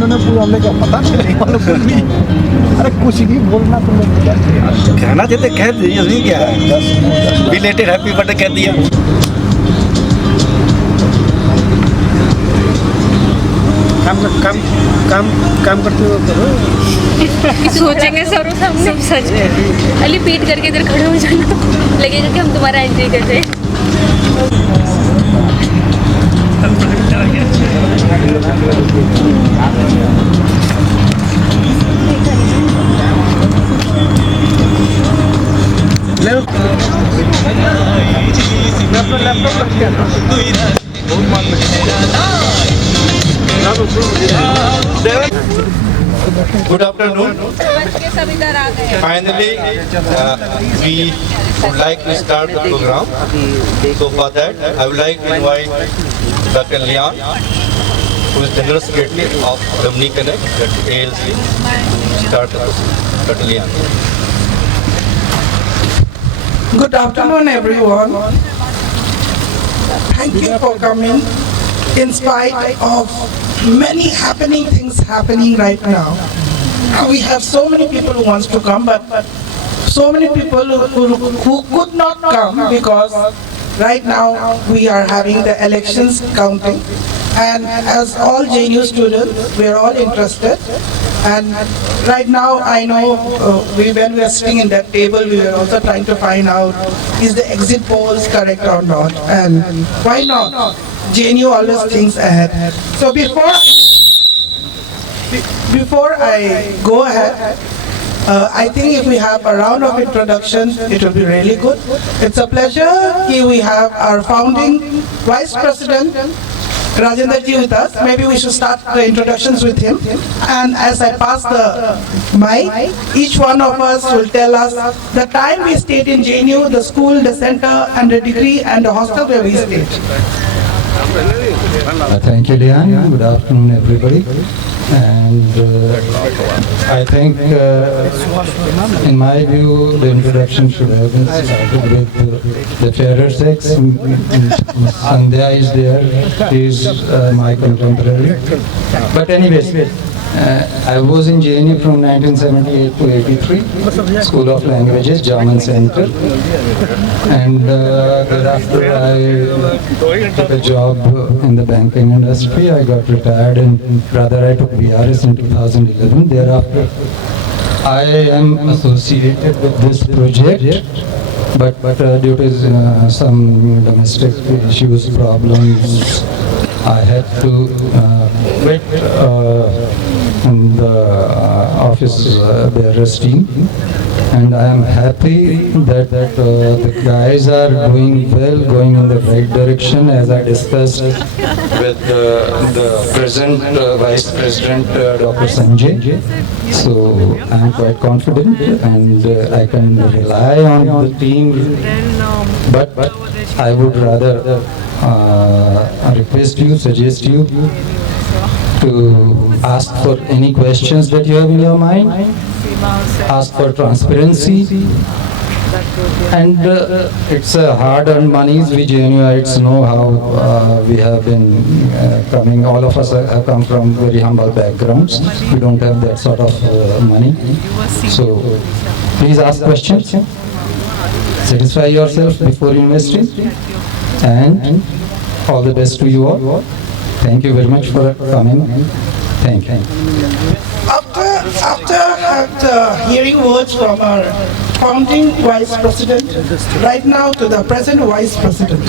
इन्होंने पूरा हमने क्या पता नहीं कुछ भी। अरे कुछ भी बोलना तुम लोग क्या कहना चाहते कह दीजिए, नहीं क्या है, बिलेटेड हैप्पी बर्थडे कह दिया। काम करते हो करो। सोचेंगे सब सच अली पीट करके इधर खड़े हो जाना, लगेगा कि हम तुम्हारा एंट्री कर रहे हैं। Good afternoon. Finally, we would like to start the program. So for that, I would like to invite Dr. Lian, who is General Secretary of Lumni Connect, that ALC, to start the program. Dr. Lian. Good afternoon, everyone. Thank you for coming. In spite of many happening things happening right now, we have so many people who wants to come, but so many people who could not come because right now we are having the elections counting, and as all JNU students, we are all interested. And right now, I know when we are sitting in that table, we were also trying to find out is the exit polls correct or not, and why not? JNU always thinks ahead. So before I go ahead, I think if we have a round of introductions, it will be really good. It's a pleasure. Here we have our founding Vice President, Rajendra ji with us. Maybe we should start the introductions with him. And as I pass the mic, each one of us will tell us the time we stayed in JNU, the school, the center, and the degree, and the hostel where we stayed. Thank you, Lian. Good afternoon, everybody. And I think, in my view, the introduction should have been started with the fairer sex. Sandhya is there. She is my contemporary. But anyways, I was in JNU from 1978 to 83, School of Languages, German Center. And thereafter I took a job in the banking industry. I got retired and rather I took BRS in 2011. Thereafter I am associated with this project, but due to some domestic issues, problems, I had to quit in the office bearers team, and I am happy that the guys are doing well, going in the right direction, as I discussed with the present Vice President Dr. Sanjay. So I am quite confident and I can rely on the team, but I would rather request you, suggest you to ask for any questions that you have in your mind, ask for transparency, and it's hard-earned monies. We JNUites know how we have been coming. All of us have come from very humble backgrounds. We don't have that sort of money. So please ask questions. Satisfy yourself before investing, and all the best to you all. Thank you very much for coming. Thank you. After hearing words from our founding Vice President, right now to the present Vice President.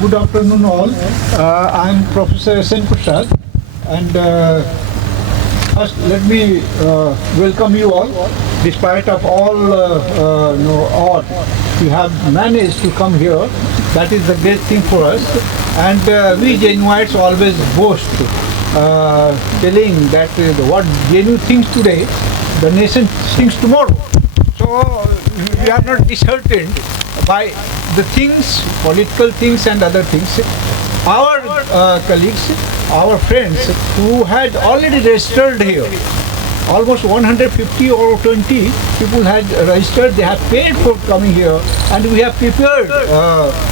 Good afternoon all. I'm Professor S.N. Prasad, and first let me welcome you all. Despite of all odd, you have managed to come here. That is the great thing for us. And we JNUites always boast, telling that what JNU thinks today, the nation thinks tomorrow. So we are not disheartened by the things, political things and other things. Our colleagues, our friends who had already registered here, almost 150 or 20 people had registered. They have paid for coming here, and we have prepared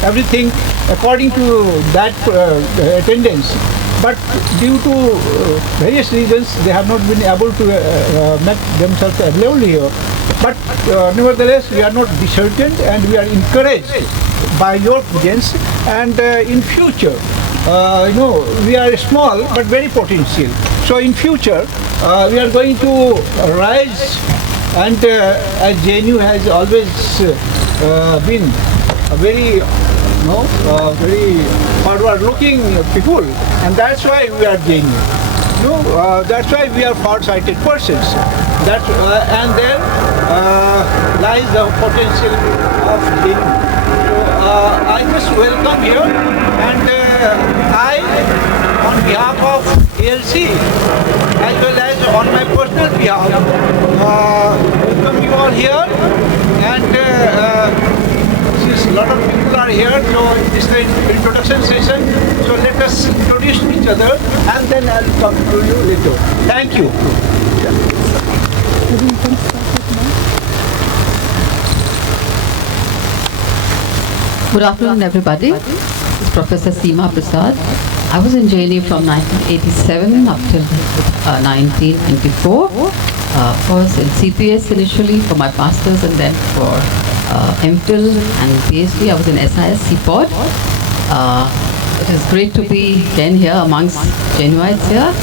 everything according to that attendance. But due to various reasons, they have not been able to make themselves available here. But nevertheless, we are not disheartened and we are encouraged by your presence. And in future, we are small but very potential. So in future, we are going to rise, and as JNU has always been a very very forward-looking people, and that's why we are JNU. That's why we are far-sighted persons. And there lies the potential of JNU. I just welcome here, and I, on behalf of ALC, as well as on my personal behalf, welcome you all here. And since a lot of people are here, so this is the introduction session. So let us introduce each other, and then I'll come to you later. Thank you. Good afternoon, everybody. This is Professor Seema Prasad. I was in JNU from 1987 up till 1994. Of course, in CPS initially for my masters, and then for MPhil and PhD. I was in SIS CPOD. It is great to be again here amongst JNUites here,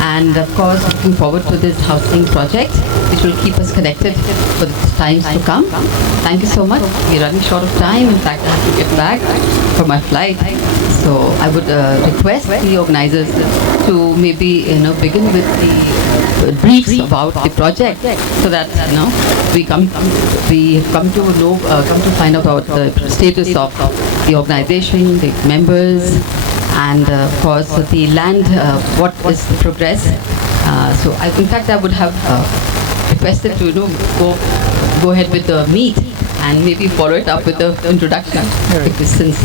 and of course looking forward to this housing project, which will keep us connected for the times to come. Thank you so much. We're running short of time. In fact, I have to get back for my flight. So I would request the organizers to maybe begin with the briefs about the project, so that we come to find out about the status of the organization, the members, and of course the land, what is the progress. So in fact I would have requested to go ahead with the meet and maybe follow it up with the introduction, because since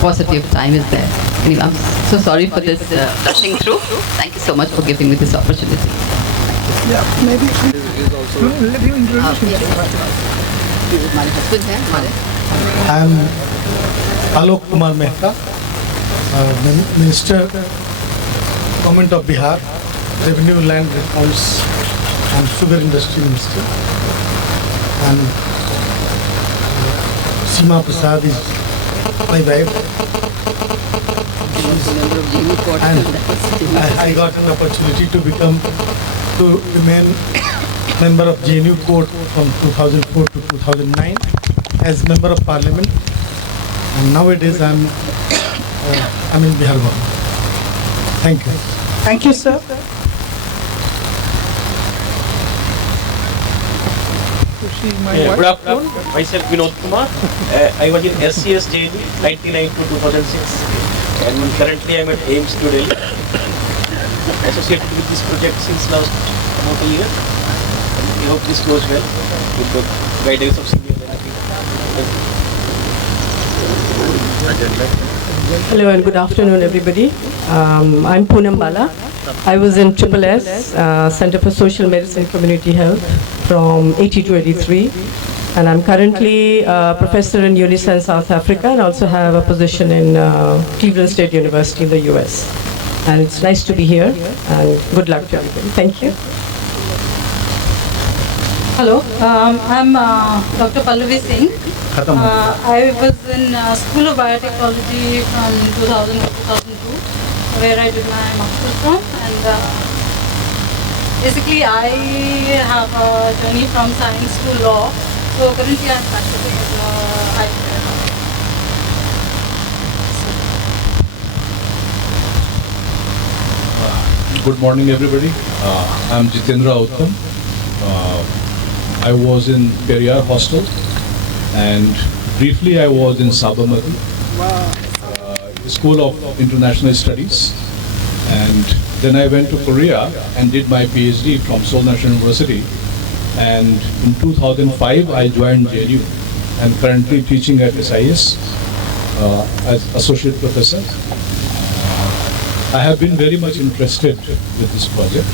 paucity of time is there. Anyway, I'm so sorry for this rushing through. Thank you so much for giving me this opportunity. Yeah, maybe. Let him introduce himself. My husband here. I am Alok Kumar Mehta, Minister, Government of Bihar, Revenue, Land Accounts and Sugar Industry Minister. And Seema Prasad is my wife. And I got an opportunity to remain member of JNU Court from 2004 to 2009 as member of Parliament. And nowadays I'm in Bihar government. Thank you. Thank you, sir. Good afternoon. Myself Vinod Kumar. I was in SCS JNU 1999 to 2006, and currently I'm at AIMS New Delhi, associated with this project since last about a year. We hope this goes well with the guidance of senior management. Hello and good afternoon, everybody. I'm Poonam Bala. I was in SSS, Center for Social Medicine Community Health, from 80 to 83. And I'm currently a professor in UNICEF South Africa, and also have a position in Cleveland State University in the US. And it's nice to be here, and good luck to everybody. Thank you. Hello, I'm Dr. Pallavi Singh. I was in School of Biotechnology from 2000 to 2002, where I did my master's from. And basically, I have a journey from science to law. So currently, I'm practicing as a high school. Good morning, everybody. I'm Jitendra Uttam. I was in Periyar Hostel, and briefly I was in Sabarmati, School of International Studies, and then I went to Korea and did my PhD from Seoul National University, and in 2005 I joined JNU and currently teaching at SIS as associate professor. I have been very much interested with this project.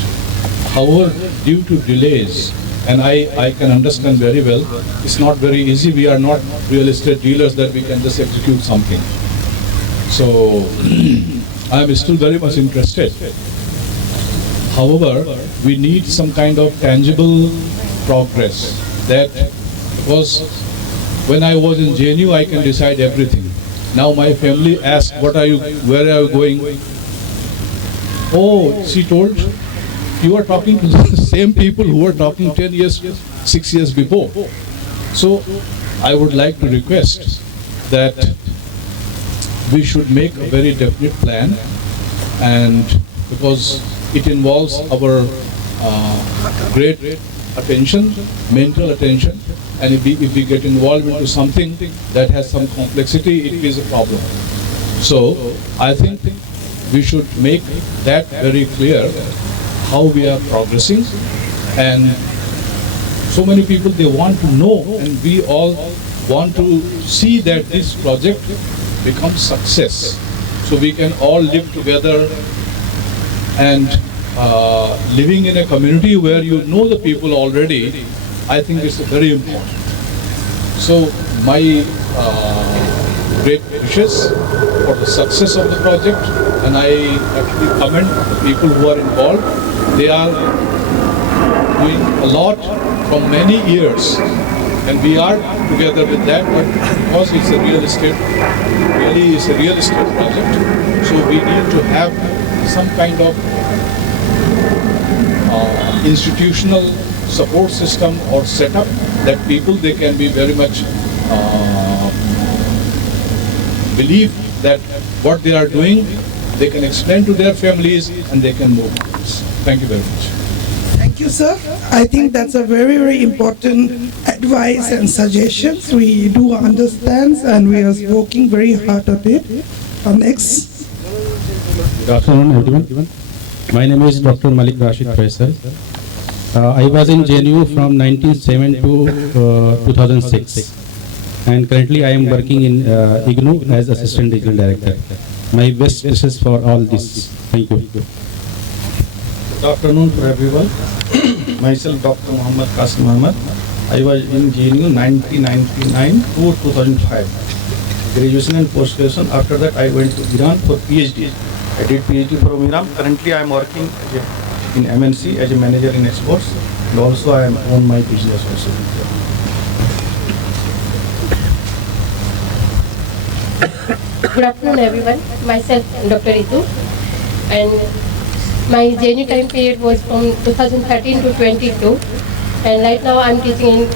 However, due to delays, and I can understand very well, it's not very easy. We are not real estate dealers that we can just execute something. So I am still very much interested. However, we need some kind of tangible progress. That was when I was in JNU, I can decide everything. Now my family asks, "What are you? Where are you going?" Oh, she told, "You are talking to the same people who were talking 10 years, 6 years before." So I would like to request that we should make a very definite plan, and because it involves our great attention, mental attention, and if we get involved into something that has some complexity, it is a problem. So I think we should make that very clear, how we are progressing, and so many people, they want to know, and we all want to see that this project becomes success, so we can all live together, and living in a community where you know the people already, I think it's very important. So my great wishes for the success of the project, and I actually commend the people who are involved. They are doing a lot from many years, and we are together with that, but because it's a real estate, really is a real estate project, so we need to have some kind of institutional support system or setup that people, they can be very much believe that what they are doing, they can explain to their families and they can move on. Thank you very much. Thank you, sir. I think that's a very, very important advice and suggestions. We do understand and we are working very hard on it. Next. Good afternoon, everyone. My name is Dr. Malik Rashid Faisal. I was in JNU from 1907 to 2006, and currently I am working in IGNOU as Assistant Regional Director. My best wishes for all this. Thank you. Good afternoon to everyone. Myself, Dr. Muhammad Qasim Ahmad. I was in JNU 1999 to 2005. Graduation and post-graduation. After that, I went to Iran for PhD. I did PhD from Iran. Currently, I am working in MNC as a manager in exports, and also I am own my business also. Good afternoon, everyone. Myself, Dr. Ritu, and my JNU time period was from 2013 to 22, and right now I'm teaching in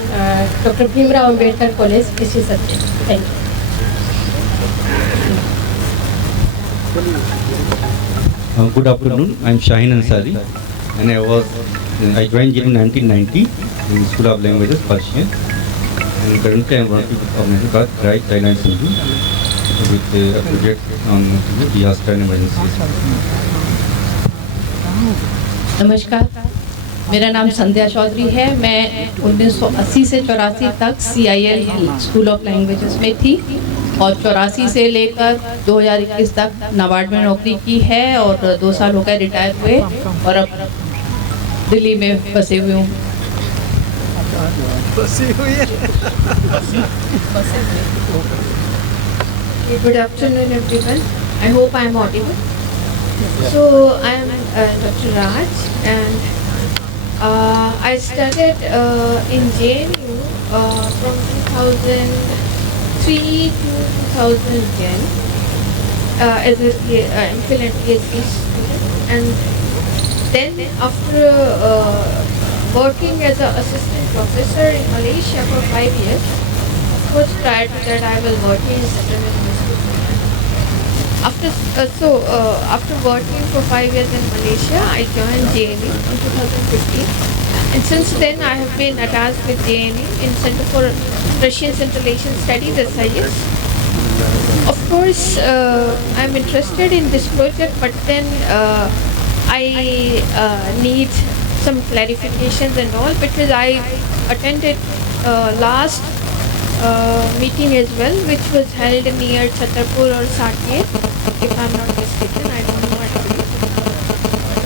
Dr. Bhimrao Ambedkar College, History subject. Thank you. Good afternoon. I'm Shaheen Ansari, and I joined in 1990 in School of Languages, Persian, and currently I'm working with organization called Right Thailand Sindhu with a project on disaster and emergencies. नमस्कार, मेरा नाम संध्या चौधरी है। मैं 1980 से 84 तक CIL school of languages में थी और 84 से लेकर 2021 तक नाबार्ड में नौकरी की है और 2 साल हो गए रिटायर हुए और अब दिल्ली में बसे हुए हूँ। Good afternoon, everyone. I hope I am audible. So I am Dr. Raj, and I started in JNU from 2003 to 2010 as a MPhil and PhD student, and then after working as an assistant professor in Malaysia for 5 years. Of course, prior to that, I was working in Central University. After working for 5 years in Malaysia, I joined JNU in 2015, and since then I have been attached with JNU in Center for Russian Central Asian Studies (SIS). Of course, I am interested in this project, but then I need some clarifications and all, because I attended last meeting as well, which was held near Chhatarpur or Saket, if I'm not mistaken. I don't know actually.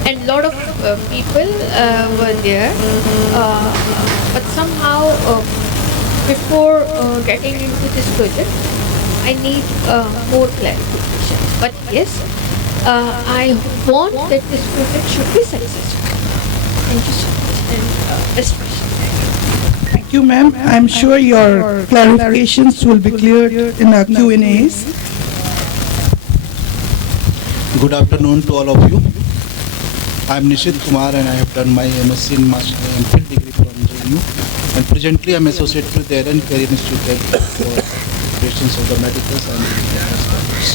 And lot of people were there, but somehow before getting into this project, I need more clarification. But yes, I want that this project should be successful. Thank you so much and best wishes. Thank you, ma'am. I'm sure your clarifications will be cleared in our Q&As. Good afternoon to all of you. I'm Nishit Kumar and I have done my MSc in Master MPhil degree from JNU, and presently I'm associated with the Aaron Career Institute for operations of the medicals and studies.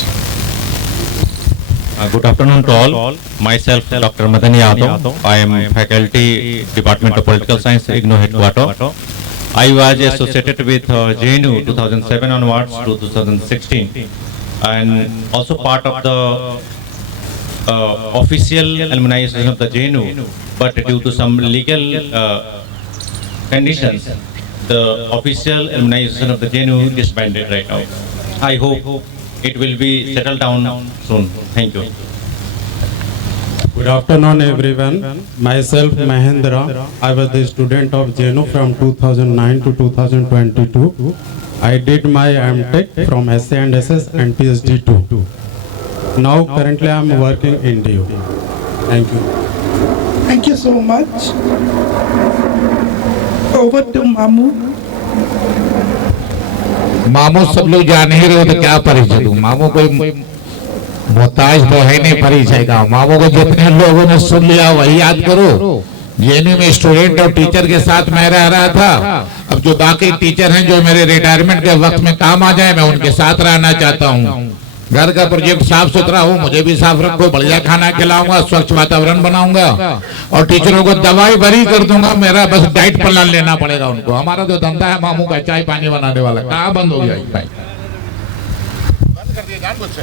Good afternoon to all. Myself, Dr. Madan Yadav. I am faculty, Department of Political Science, IGNOU headquarter. I was associated with JNU 2007 onwards to 2016, and also part of the official alumni association of the JNU, but due to some legal conditions, the official alumni association of the JNU disbanded right now. I hope it will be settled down soon. Thank you. Good afternoon, everyone. Myself, Mahendra. I was the student of JNU from 2009 to 2022. I did my MTech from SA and SS and PhD too. Now, currently, I am working in DU. Thank you. Thank you so much. Over to Mamu. मामू सब लोग जान ही रहे हो तो क्या परिचय दूं। मामू कोई मोहताज तो है नहीं परिचय का। मामू को जितने लोगों ने सुन लिया वही याद करो। जेएनयू में स्टूडेंट और टीचर के साथ मैं रह रहा था। अब जो बाकी टीचर हैं जो मेरे रिटायरमेंट के वक्त में काम आ जाए, मैं उनके साथ रहना चाहता हूँ। घर का प्रोजेक्ट साफ सुथरा हो, मुझे भी साफ रखो, बढ़िया खाना खिलाऊंगा, स्वच्छ वातावरण बनाऊंगा और टीचरों को दवाई भरी कर दूंगा। मेरा बस डाइट प्लान लेना पड़ेगा उनको। हमारा जो धंधा है मामू का चाय पानी बनाने वाला, कहाँ बंद हो गया भाई? बंद कर दिया जानबूझ से।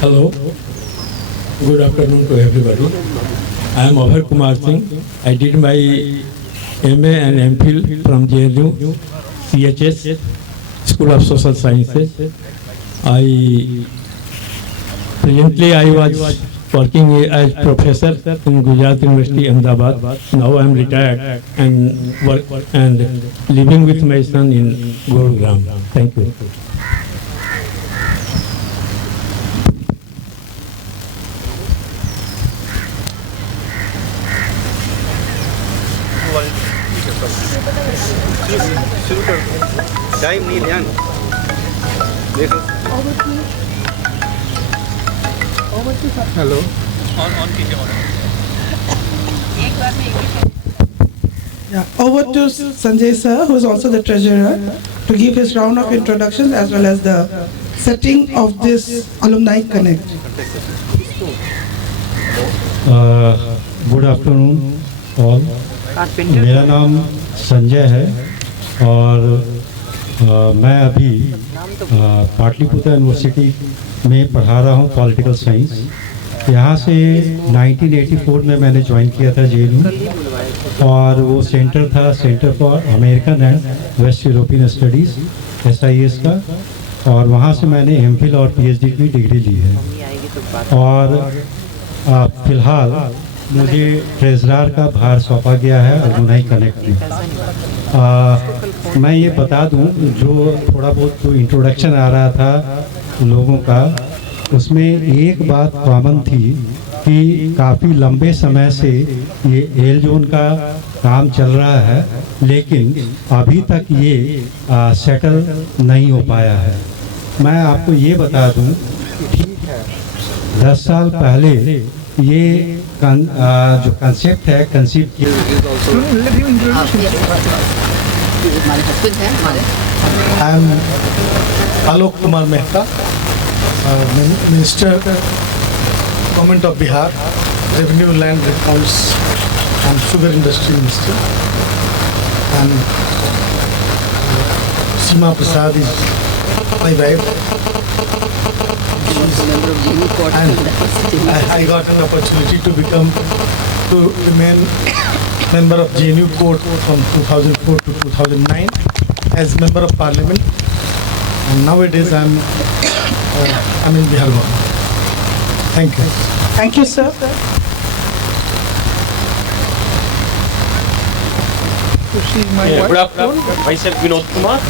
Hello, good afternoon to everybody. I am Abhay Kumar Singh. I did my MA and MPhil from JNU CHS, School of Social Sciences. Presently I was working as professor in Gujarat University, Ahmedabad. Now I am retired and work and living with my son in Gurugram. Thank you. Time नहीं ध्यान देखो। Hello. On कीजिए Yeah, over to Sanjay sir, who is also the treasurer, to give his round of introductions as well as the setting of this Alumni Connect. Good afternoon all. मेरा नाम संजय है और मैं अभी पाटलिपुत्र यूनिवर्सिटी में पढ़ा रहा हूँ पॉलिटिकल साइंस। यहाँ से 1984 में मैंने ज्वाइन किया था JNU और वो सेंटर था centre for American and waste European studies SIS का, और वहाँ से मैंने MPhil और PhD की डिग्री ली है। और फ़िलहाल मुझे ट्रेजरर का भार सौंपा गया है अलुमनाई कनेक्ट में। मैं ये बता दूं, जो थोड़ा बहुत जो इंट्रोडक्शन आ रहा था लोगों का, उसमें एक बात कॉमन थी कि काफ़ी लंबे समय से ये एल जोन का काम चल रहा है, लेकिन अभी तक ये सेटल नहीं हो पाया है। मैं आपको ये बता दूं, 10 साल पहले ये जो कंसेप्ट है कंसीव किया। I am Alok Kumar Mehta, Minister, Government of Bihar, Revenue, Land, Accounts and Sugar Industry Minister. And Seema Prasad is my wife. And I got an opportunity to remain member of JNU Court from 2004 to 2009 as member of Parliament, and nowadays I'm in Bihar government. Thank you. Thank you, sir. Good afternoon. Myself Vinod Kumar.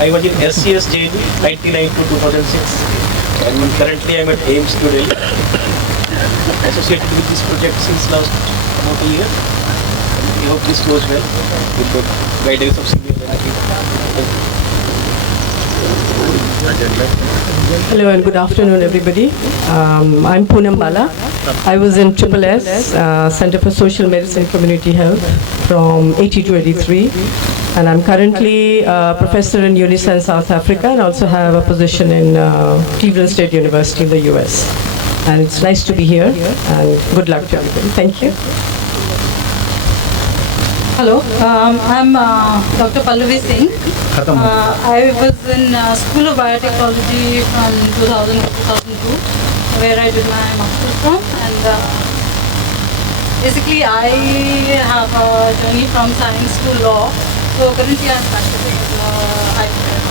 I was in SCS JNU 99 to 2006, and currently I am at AIMS New Delhi, associated with this project since last about a year. We hope this goes well with the guidance of senior management. Hello and good afternoon, everybody. I'm Poonam Bala. I was in SSS, Center for Social Medicine Community Health, from 80 to 83. And I'm currently a professor in Unison, South Africa, and also have a position in Cleveland State University in the US. And it's nice to be here, and good luck to everybody. Thank you. Hello, I'm Dr. Pallavi Singh. I was in School of Biotechnology from 2000 to 2002, where I did my master's from. And basically, I have a journey from science to law. So currently, I'm practicing IPL.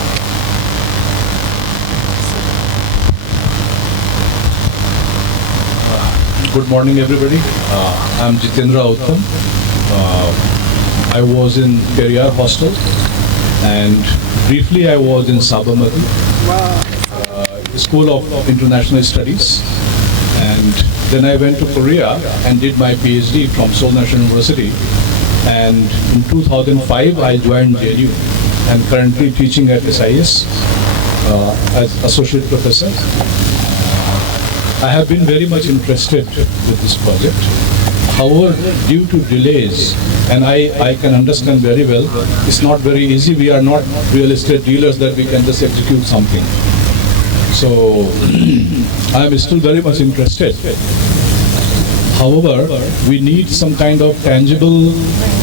Good morning, everybody. I'm Jitendra Uttam. I was in Periyar Hostel, and briefly I was in Sabarmati, School of International Studies, and then I went to Korea and did my PhD from Seoul National University, and in 2005 I joined JNU and currently teaching at SIS as associate professor. I have been very much interested with this project. However, due to delays, and I can understand very well, it's not very easy. We are not real estate dealers that we can just execute something. So I am still very much interested. However, we need some kind of tangible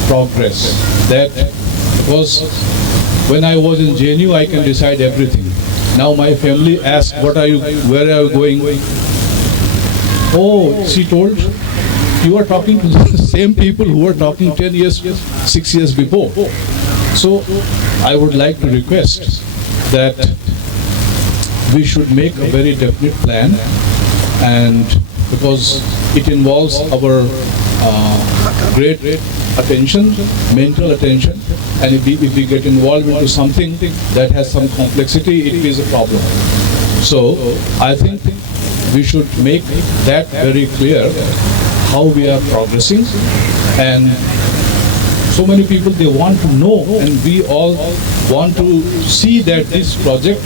progress. That because when I was in JNU, I can decide everything. Now my family asks, "What are you? Where are you going?" Oh, she told, you are talking to the same people who were talking 10 years, 6 years before. So I would like to request that we should make a very definite plan, and because it involves our great attention, mental attention, and if we get involved into something that has some complexity, it is a problem. So I think we should make that very clear, how we are progressing, and so many people, they want to know, and we all want to see that this project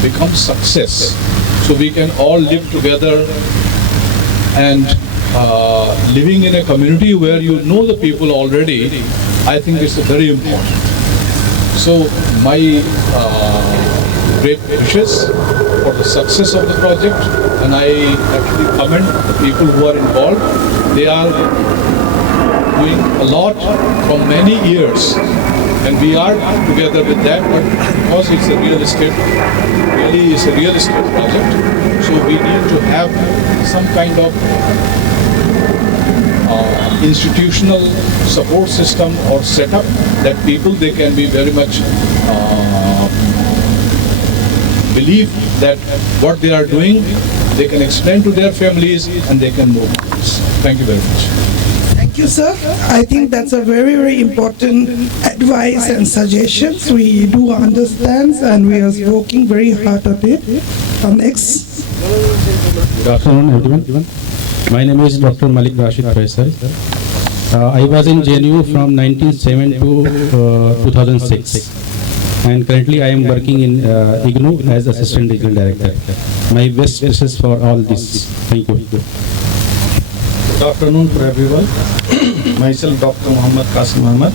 becomes success, so we can all live together, and living in a community where you know the people already, I think it's very important. So my great wishes for the success of the project, and I actually commend the people who are involved. They are doing a lot from many years, and we are together with that, but because it's a real estate, really is a real estate project, so we need to have some kind of institutional support system or setup that people, they can be very much believe that what they are doing, they can explain to their families and they can move on. Thank you very much. Thank you, sir. I think that's a very, very important advice and suggestions. We do understand, and we are working very hard on it. Next. Good afternoon, everyone. My name is Dr. Malik Rashid Faisal. I was in JNU from 1907 to 2006. And currently I am working in IGNOU as Assistant Regional Director. My best wishes for all this. Thank you. Good afternoon for everyone. Myself, Dr. Muhammad Qasim Ahmad.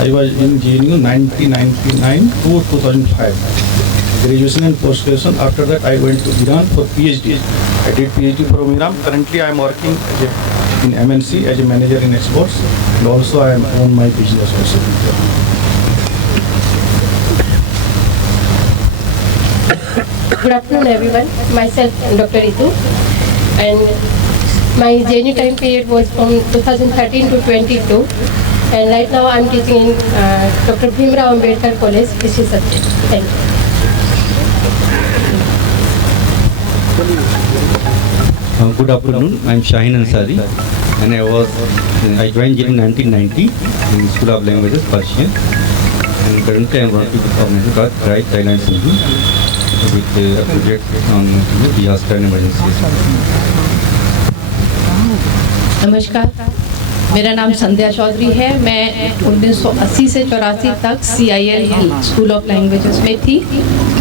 I was in JNU 1999 to 2005. Graduation and post-graduation. After that, I went to Iran for PhD. I did PhD from Iran. Currently, I am working in MNC as a manager in exports, and also I am own my business also. Good afternoon, everyone. Myself, Dr. Ritu, and my JNU time period was from 2013 to 22, and right now I'm teaching in Dr. Bhimrao Ambedkar College, history subject. Thank you. Good afternoon. I'm Shaheen Ansari. and I joined JNU in 1990 in School of Languages, Persian, and currently I am working with organization called Right Thailand Sindhu with a project on disaster and emergencies. नमस्कार, मेरा नाम संध्या चौधरी है। मैं 1980 से 84 तक CIL school of languages में थी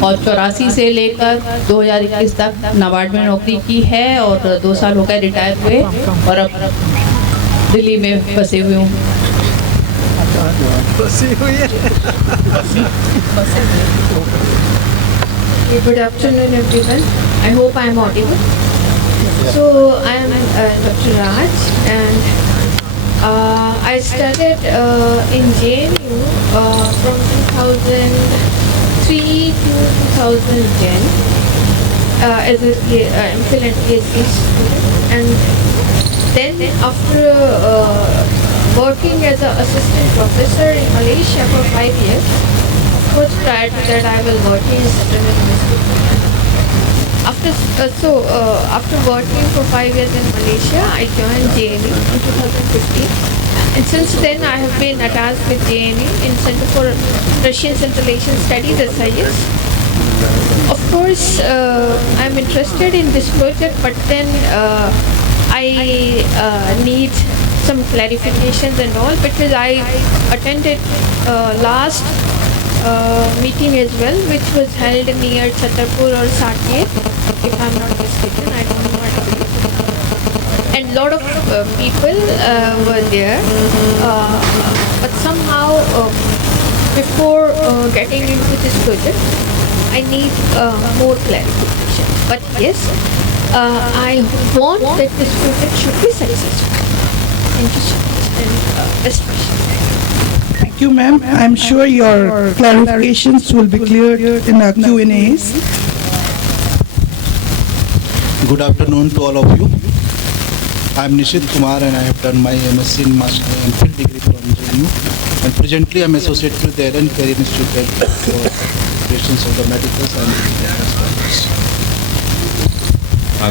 और 84 से लेकर 2021 तक नाबार्ड में नौकरी की है और 2 साल हो गए रिटायर हुए और अब दिल्ली में बसे हुए हूँ। Good afternoon, everyone. I hope I am audible. So I am Dr. Raj, and I studied in JNU from 2003 to 2010 as a MPhil and PhD student, and then after working as an assistant professor in Malaysia for 5 years. Of course, prior to that, I was working in Central University. After working for 5 years in Malaysia, I joined JNU in 2015, and since then I have been attached with JNU in Center for Russian Central Asian Studies (SIS). Of course, I'm interested in this project, but then I need some clarifications and all, because I attended last meeting as well, which was held near Chhatarpur or Saket, if I'm not mistaken. I don't know what it is. And lot of people were there, but somehow before getting into this project, I need more clarification. But yes, I want that this project should be successful. Thank you so much, and best wishes. Thank you, ma'am. I'm sure your clarifications will be cleared in our Q&As. Good afternoon to all of you. I am Nishit Kumar and I have done my MSc in Master and Field degree from JNU, and presently I am associated with the Aaron Career Institute for operations of the medical science.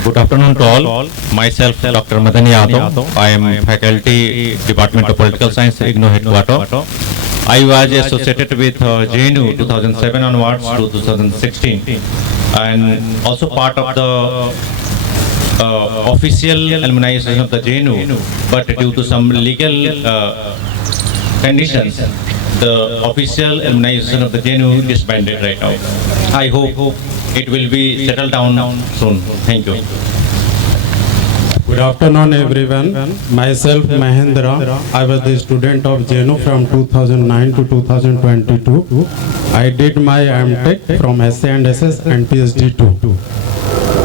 Good afternoon to all. Myself, Dr. Madani Yadav. I am faculty, Department of Political Science, IGNOU Headquarter. I was associated with JNU 2007 onwards to 2016, and also part of the official alumni association of the JNU, but due to some legal conditions, the official alumni association of the JNU disbanded right now. I hope it will be settled down soon. Thank you. Good afternoon, everyone. Myself, Mahendra. I was the student of JNU from 2009 to 2022. I did my MTech from SA and SS and PhD too.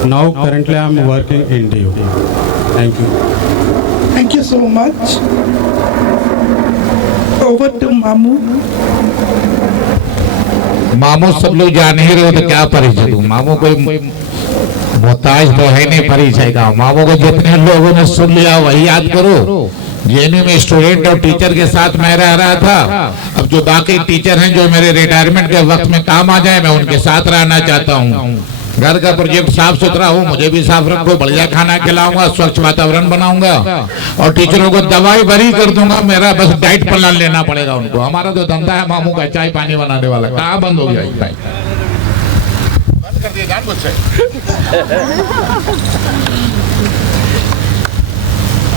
Now, currently, I am working in DOT. Thank you. Thank you so much. Over to Mamu. मामू सब लोग जान ही रहे हो तो क्या परिचय दूं। मामू कोई मोहताज तो है नहीं परिचय का। मामू को जितने लोगों ने सुन लिया वही याद करो। जेएनयू में स्टूडेंट और टीचर के साथ मैं रह रहा था। अब जो बाकी टीचर हैं जो मेरे रिटायरमेंट के वक्त में काम आ जाए, मैं उनके साथ रहना चाहता हूँ। घर का प्रोजेक्ट साफ सुथरा हो, मुझे भी साफ रखो, बढ़िया खाना खिलाऊंगा, स्वच्छ वातावरण बनाऊंगा और टीचरों को दवाई भरी कर दूंगा। मेरा बस डाइट प्लान लेना पड़ेगा उनको। हमारा तो धंधा है मामू का चाय पानी बनाने वाला। कहाँ बंद हो गया भाई? बंद कर दिया जानबूझ से।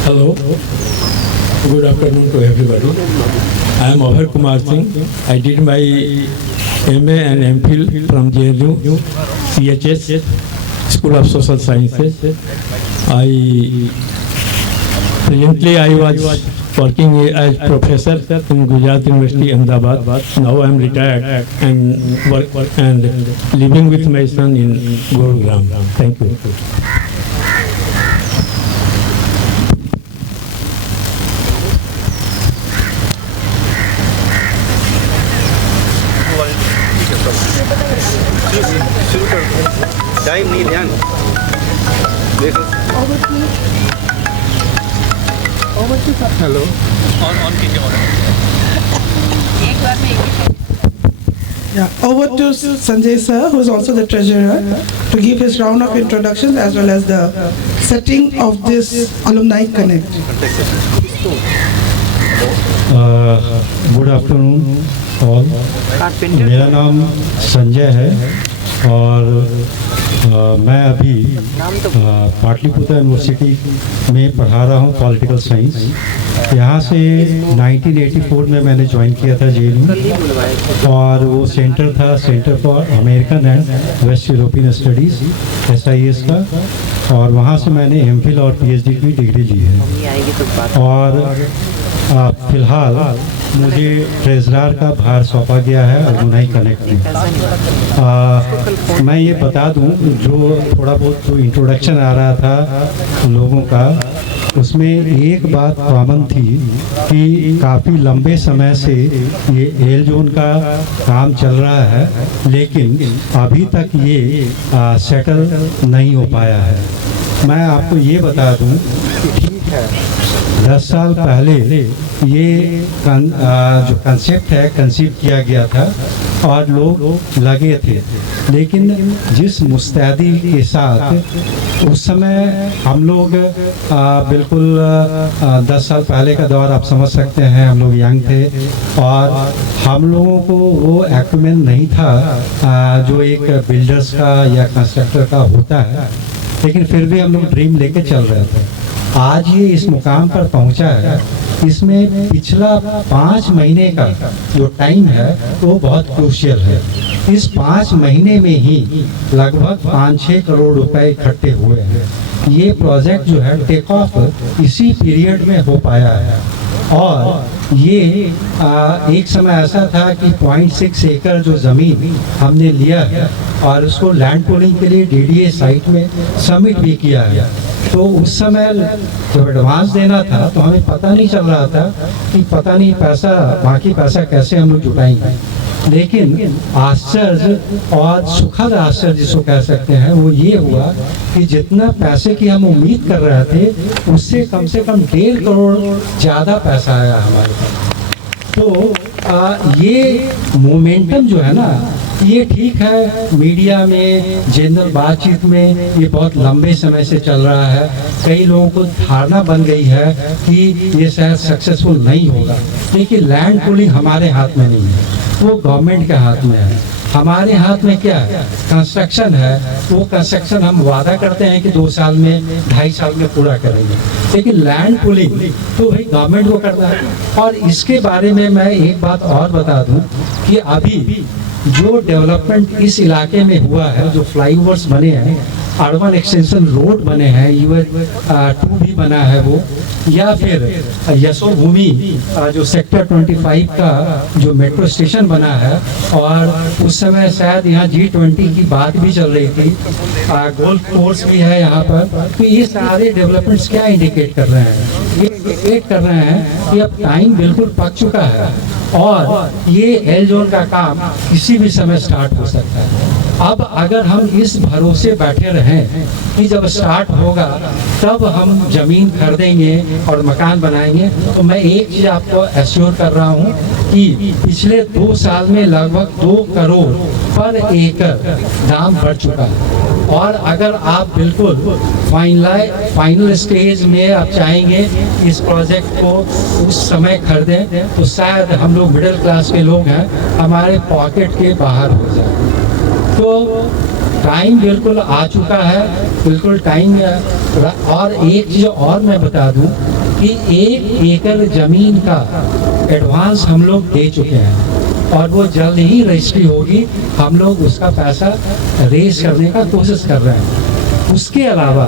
Hello, good afternoon to everybody. I am Abhay Kumar Singh. I did my MA and MPhil from JNU, CHS, School of Social Sciences. Presently I was working as professor in Gujarat University, Ahmedabad. Now I am retired and work and living with my son in Gurugram. Thank you. Time नहीं ध्यान देखो। Hello on कीजिए। एक बार में एक ही Yeah, over to Sanjay sir, who is also the treasurer, to give his round of introductions as well as the setting of this Alumni Connect. Good afternoon all, मेरा नाम संजय है और मैं अभी पाटलिपुत्र यूनिवर्सिटी में पढ़ा रहा हूँ पॉलिटिकल साइंस। यहाँ से 1984 में मैंने ज्वाइन किया था JNU और वो सेंटर था centre for American and waste European studies SIS का, और वहाँ से मैंने MPhil और PhD की डिग्री ली है। और फिलहाल मुझे ट्रेजरर का भार सौंपा गया है अलुमनाई कनेक्ट में। मैं ये बता दूं, जो थोड़ा बहुत जो इंट्रोडक्शन आ रहा था लोगों का, उसमें एक बात कॉमन थी कि काफ़ी लंबे समय से ये एल जोन का काम चल रहा है, लेकिन अभी तक ये सेटल नहीं हो पाया है। मैं आपको ये बता दूं, ठीक है 10 साल पहले ये जो कंसेप्ट है कंसीव किया गया था और लोग लगे थे, लेकिन जिस मुस्तैदी के साथ उस समय हम लोग बिल्कुल 10 साल पहले का दौर आप समझ सकते हैं, हम लोग यंग थे और हम लोगों को वो एक्विपमेंट नहीं था जो एक बिल्डर्स का या कंस्ट्रक्टर का होता है, लेकिन फिर भी हम लोग ड्रीम लेके चल रहे थे। आज ये इस मुकाम पर पहुंचा है, इसमें पिछला 5 महीने का जो टाइम है वो बहुत क्रूशियल है। इस 5 महीने में ही लगभग 5-6 करोड़ रुपए इकट्ठे हुए हैं। ये प्रोजेक्ट जो है टेक ऑफ इसी पीरियड में हो पाया है। और ये एक समय ऐसा था कि 0.6 एकड़ जो ज़मीन हमने लिया है और उसको लैंड पूलिंग के लिए DDA साइट में सबमिट भी किया है। तो उस समय जब एडवांस देना था तो हमें पता नहीं चल रहा था कि पता नहीं पैसा बाकी पैसा कैसे हम लोग जुटाएंगे, लेकिन आश्चर्य और सुखद आश्चर्य जिसको कह सकते हैं वो ये हुआ कि जितना पैसे की हम उम्मीद कर रहे थे उससे कम से कम 1.5 करोड़ ज़्यादा पैसा आया हमारे पास। तो ये मोमेंटम जो है ना, ये ठीक है, मीडिया में जनरल बातचीत में ये बहुत लंबे समय से चल रहा है। कई लोगों को धारणा बन गई है कि ये शायद सक्सेसफुल नहीं होगा, लेकिन लैंड पूलिंग हमारे हाथ में नहीं है, वो गवर्नमेंट के हाथ में है। हमारे हाथ में क्या है? कंस्ट्रक्शन है। वो कंस्ट्रक्शन हम वादा करते हैं कि 2 साल में 2.5 साल में पूरा करेंगे, लेकिन लैंड पूलिंग तो भाई गवर्नमेंट को करना है। और इसके बारे में मैं एक बात और बता दूं कि अभी जो डेवलपमेंट इस इलाके में हुआ है, जो फ्लाईओवर्स बने हैं, अर्बन एक्सटेंशन रोड बने हैं, UH2 भी बना है वो, या फिर यशोभूमि जो सेक्टर 25 का जो मेट्रो स्टेशन बना है, और उस समय शायद यहाँ G20 की बात भी चल रही थी, गोल्फ कोर्स भी है यहाँ पर। तो ये सारे डेवलपमेंट्स क्या इंडिकेट कर रहे हैं? ये इंडिकेट कर रहे हैं कि अब टाइम बिल्कुल पक चुका है और ये एल जोन का काम किसी भी समय स्टार्ट हो सकता है। अब अगर हम इस भरोसे बैठे रहें कि जब स्टार्ट होगा तब हम ज़मीन खरीदेंगे और मकान बनाएंगे, तो मैं एक चीज़ आपको एश्योर कर रहा हूँ कि पिछले 2 साल में लगभग 2 करोड़ पर एकड़ दाम बढ़ चुका है। और अगर आप बिल्कुल फाइनल स्टेज में आप चाहेंगे इस प्रोजेक्ट को उस समय खरीदें, तो शायद हम लोग मिडिल क्लास के लोग हैं, हमारे पॉकेट के बाहर हो जाए। तो टाइम बिल्कुल आ चुका है, बिल्कुल टाइम। और एक चीज़ और मैं बता दूं कि 1 एकड़ ज़मीन का एडवांस हम लोग दे चुके हैं और वो जल्द ही रजिस्ट्री होगी। हम लोग उसका पैसा रेज करने का कोशिश कर रहे हैं। उसके अलावा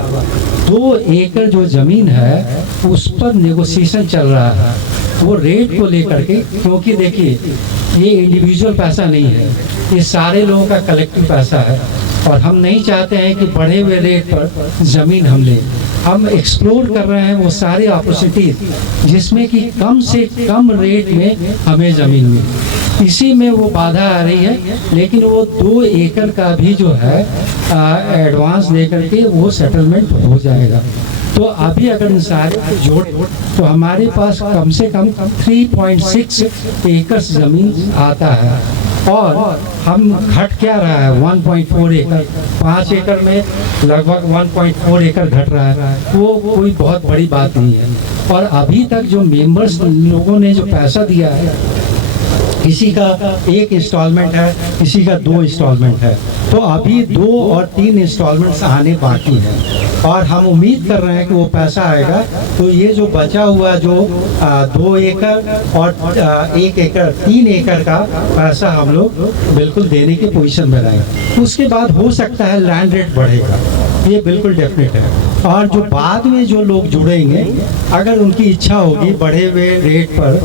2 एकड़ जो ज़मीन है उस पर नेगोशिएशन चल रहा है, वो रेट को लेकर के, क्योंकि देखिए ये इंडिविजुअल पैसा नहीं है, ये सारे लोगों का कलेक्टिव पैसा है और हम नहीं चाहते हैं कि बढ़े हुए रेट पर ज़मीन हम लें। हम एक्सप्लोर कर रहे हैं वो सारी अपॉर्चुनिटीज जिसमें कि कम से कम रेट में हमें ज़मीन मिले। इसी में वो बाधा आ रही है, लेकिन वो 2 एकड़ का भी जो है एडवांस लेकर के वो सेटलमेंट हो जाएगा। तो अभी अगर इन सारे को जोड़ तो हमारे पास कम से कम 3.6 एकड़ ज़मीन आता है। और हम घट क्या रहा है 1.4 एकड़, 5 एकड़ में लगभग 1.4 एकड़ घट रहा है, वो कोई बहुत बड़ी बात नहीं है। और अभी तक जो मेंबर्स लोगों ने जो पैसा दिया है, किसी का 1 इंस्टॉलमेंट है, किसी का 2 इंस्टॉलमेंट है, तो अभी 2 और 3 इंस्टॉलमेंट्स आने बाकी हैं और हम उम्मीद कर रहे हैं कि वो पैसा आएगा। तो ये जो बचा हुआ जो 2 एकड़ और 1 एकड़ 3 एकड़ का पैसा हम लोग बिल्कुल देने की पोजीशन में रहेंगे। उसके बाद हो सकता है लैंड रेट बढ़ेगा, ये बिल्कुल डेफिनेट है। और जो बाद में जो लोग जुड़ेंगे, अगर उनकी इच्छा होगी बढ़े हुए रेट पर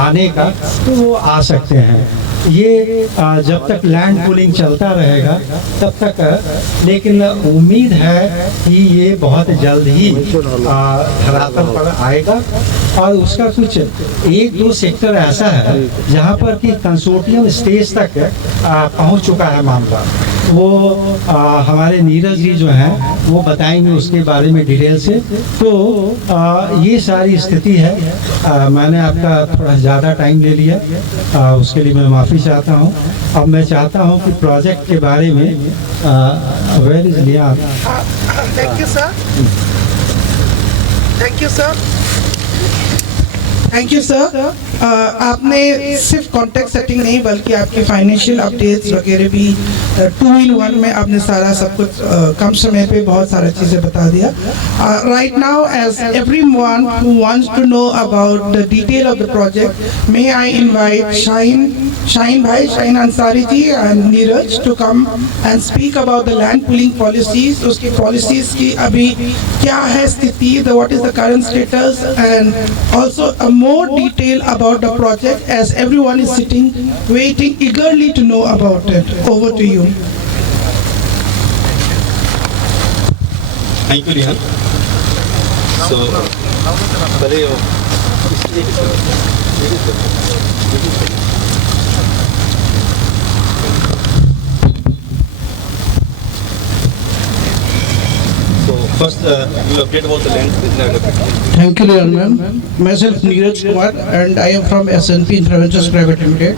आने का, तो वो आ सकते हैं। ये जब तक लैंड पूलिंग चलता रहेगा तब तक, लेकिन उम्मीद है कि ये बहुत जल्द ही धरातल पर आएगा। और उसका कुछ 1-2 सेक्टर ऐसा है जहाँ पर कि कंसोर्टियम स्टेज तक पहुँच चुका है मामला। वो हमारे नीरज जी जो हैं वो बताएंगे उसके बारे में डिटेल से। तो ये सारी स्थिति है। मैंने आपका थोड़ा ज़्यादा टाइम ले लिया, उसके लिए मैं माफ़ी चाहता हूँ। अब मैं चाहता हूँ कि प्रोजेक्ट के बारे में वेयर इज लिया। Thank you sir, thank you sir, thank you sir. आपने सिर्फ कॉन्टेक्ट सेटिंग नहीं बल्कि आपके फाइनेंशियल अपडेट्स वगैरह भी 2-in-1 में आपने सारा सब कुछ कम समय पे बहुत सारा चीज़ें बता दिया। Right now as everyone who wants to know about the detail of the project, may I invite Shaheen Ansari ji and Neeraj to come and speak about the land pooling policies. उसकी पॉलिसीज की अभी क्या है स्थिति, what is the current status, and also more detail about the project, as everyone is sitting waiting eagerly to know about it. Over to you. Thank you, Rihan. So, first, you update about the land. Thank you, Rihan ma'am. Myself Neeraj Kumar and I am from SNP Interventures Private Limited.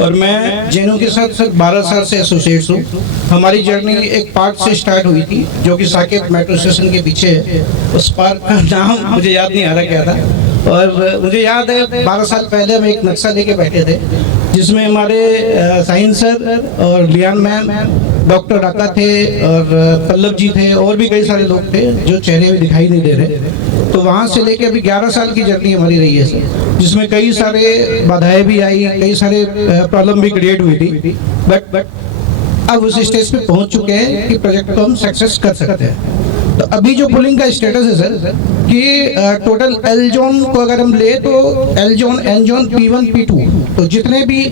और मैं JNU के साथ 12 साल से associates हूँ। हमारी journey एक park से स्टार्ट हुई थी जो कि साकेत मेट्रो स्टेशन के पीछे है। उस पार्क का नाम मुझे याद नहीं आ रहा क्या था, और मुझे याद है 12 साल पहले हम एक नक्शा लेके बैठे थे जिसमें हमारे साहिन सर और लियान मैम, डॉक्टर राका थे और पल्लव जी थे और भी कई सारे लोग थे जो चेहरे भी दिखाई नहीं दे रहे। तो वहाँ से लेके अभी 11 साल की जर्नी हमारी रही है सर, जिसमें कई सारे बाधाएं भी आई, कई सारे प्रॉब्लम भी क्रिएट हुई थी, बट अब उस स्टेज पे पहुँच चुके हैं कि प्रोजेक्ट को हम सक्सेस कर सकते हैं। तो अभी जो पुलिंग का स्टेटस है सर कि टोटल एल जोन को अगर हम ले तो L zone, N zone, P1, P2, तो जितने भी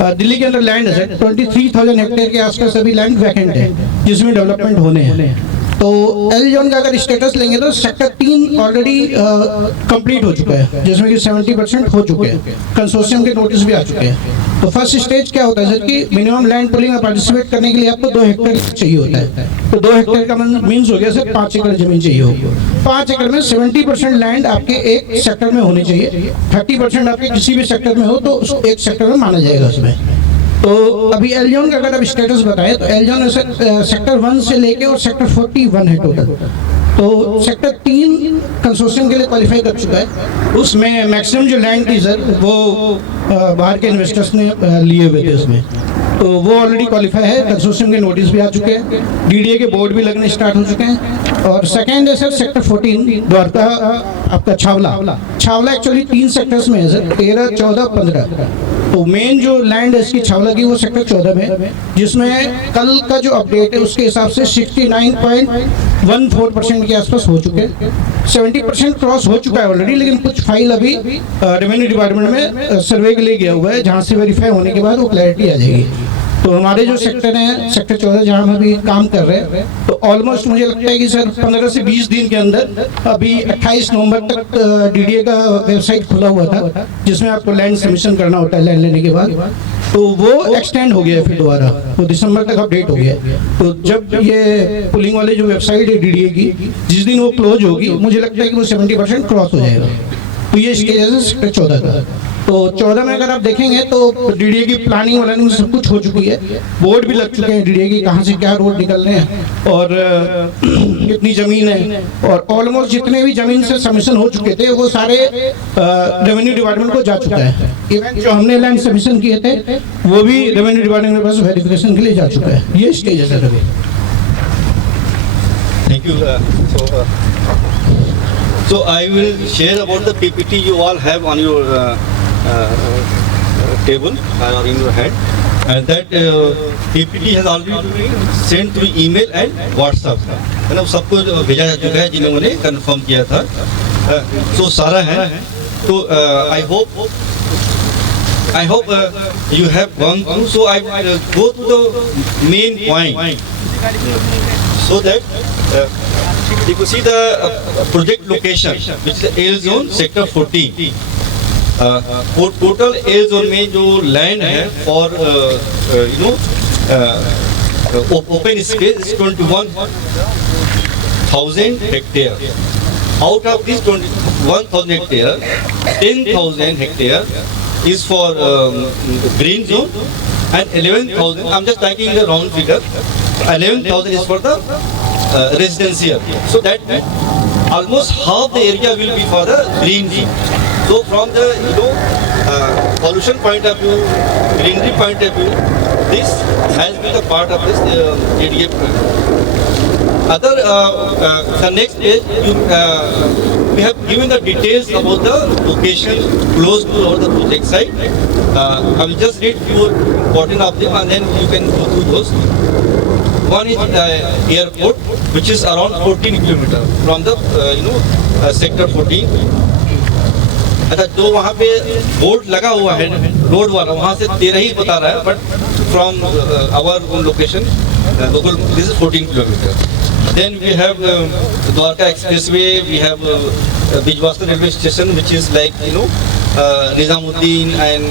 दिल्ली के अंदर लैंड है सर 23,000 हेक्टेयर के आसपास सभी लैंड वैकेंट है जिसमें डेवलपमेंट होने हैं। तो एल जोन का अगर स्टेटस लेंगे तो सेक्टर 3 ऑलरेडी कंप्लीट हो चुका है जिसमें कि 70% हो चुके हैं, कंसोर्शियम के नोटिस भी आ चुके हैं। तो फर्स्ट स्टेज क्या होता है सर कि मिनिमम लैंड पुलिंग में पार्टिसिपेट करने के लिए आपको 2 हेक्टेयर चाहिए होता है। तो 2 हेक्टेयर का मीन्स हो गया सर 5 एकड़ जमीन चाहिए होगी। 5 एकड़ में 70% लैंड आपके एक सेक्टर में होनी चाहिए, 30% आपके किसी भी सेक्टर में हो तो उस एक सेक्टर में माना जाएगा उसमें। तो अभी एल जोन का अगर आप स्टेटस बताएं तो एल जोन सेक्टर 1 से लेके और सेक्टर 41 है टोटल। तो सेक्टर 3 कंसोर्शियम के लिए क्वालिफाई कर चुका है। उसमें मैक्सिमम जो लैंड थी सर वो बाहर के इन्वेस्टर्स ने लिए हुए थे उसमें, तो वो ऑलरेडी क्वालिफाई है, कंसोर्शियम के नोटिस भी आ चुके हैं, डीडीए के बोर्ड भी लगने स्टार्ट हो चुके हैं। और सेकेंड है सर सेक्टर 14 द्वारका आपका छावला एक्चुअली 3 सेक्टर्स में है सर, 13, 14, 15। तो मेन जो लैंड है इसकी छावला की वो सेक्टर 14 में, जिसमें कल का जो अपडेट है उसके हिसाब से 69.14% के आसपास हो चुके हैं। 70% क्रॉस हो चुका है ऑलरेडी, लेकिन कुछ फाइल अभी रेवेन्यू डिपार्टमेंट में सर्वे के लिए गया हुआ है, जहाँ से वेरीफाई होने के बाद वो क्लैरिटी आ जाएगी। तो हमारे जो सेक्टर हैं सेक्टर 14 जहाँ हम अभी काम कर रहे हैं, तो ऑलमोस्ट मुझे लगता है कि सर 15 से 20 दिन के अंदर अभी 28 नवंबर तक डीडीए का वेबसाइट खुला हुआ था जिसमें आपको लैंड सबमिशन करना होता है लैंड लेने के बाद, तो वो एक्सटेंड हो गया फिर दोबारा, तो दिसंबर तक अपडेट हो गया। तो जब ये पुलिंग वाले जो वेबसाइट है डीडीए की, जिस दिन वो क्लोज होगी मुझे लगता है कि वो 70% क्रॉस हो जाएगा। तो ये स्टेज है सेक्टर 14 का। तो 14 में अगर आप देखेंगे तो डीडीए की प्लानिंग सब कुछ हो चुकी है, बोर्ड भी लग चुके हैं डीडीए की, कहाँ से क्या रोड निकल रहे हैं और कितनी ज़मीन है, और ऑलमोस्ट जितने भी ज़मीन से सबमिशन हो चुके थे वो सारे रेवेन्यू डिपार्टमेंट को जा चुका है। इवन जो हमने लैंड सबमिशन किए थे वो भी रेवेन्यू डिपार्टमेंट के पास वेरिफिकेशन के लिए जा चुका है। ये स्टेज है सर अभी। Thank you. So I will share about the PPT you all have on your table or in your hand, and that PPT has already been sent through email and WhatsApp. है ना, सबको भेजा जा चुका है जिन्होंने confirm किया था। So सारा है, तो I hope you have gone through. So I will go to the main point, so that you can see the project location, which is L zone sector 14. Total L zone में जो land है for open space is 21,000 hectare. Out of this 21,000 hectare, 10,000 hectare is for green zone, and 11,000, I'm just taking the round figure, 11,000 is for the residential. So that almost half the area will be for the green zone. So from the pollution point of view, greenery point of view, this has been a part of this ADF. The next page, we have given the details about the location close to the project site. I will just read few important of them and then you can go through those. One is airport, which is around 14 kilometers from the sector 14. अच्छा, जो वहाँ पे board लगा हुआ है road वाला, वहाँ से 13 ही बता रहा है, but from our location local this is 14 kilometers. Then we have Dwarka Expressway, we have Bijwastra railway station, which is like Nizamuddin and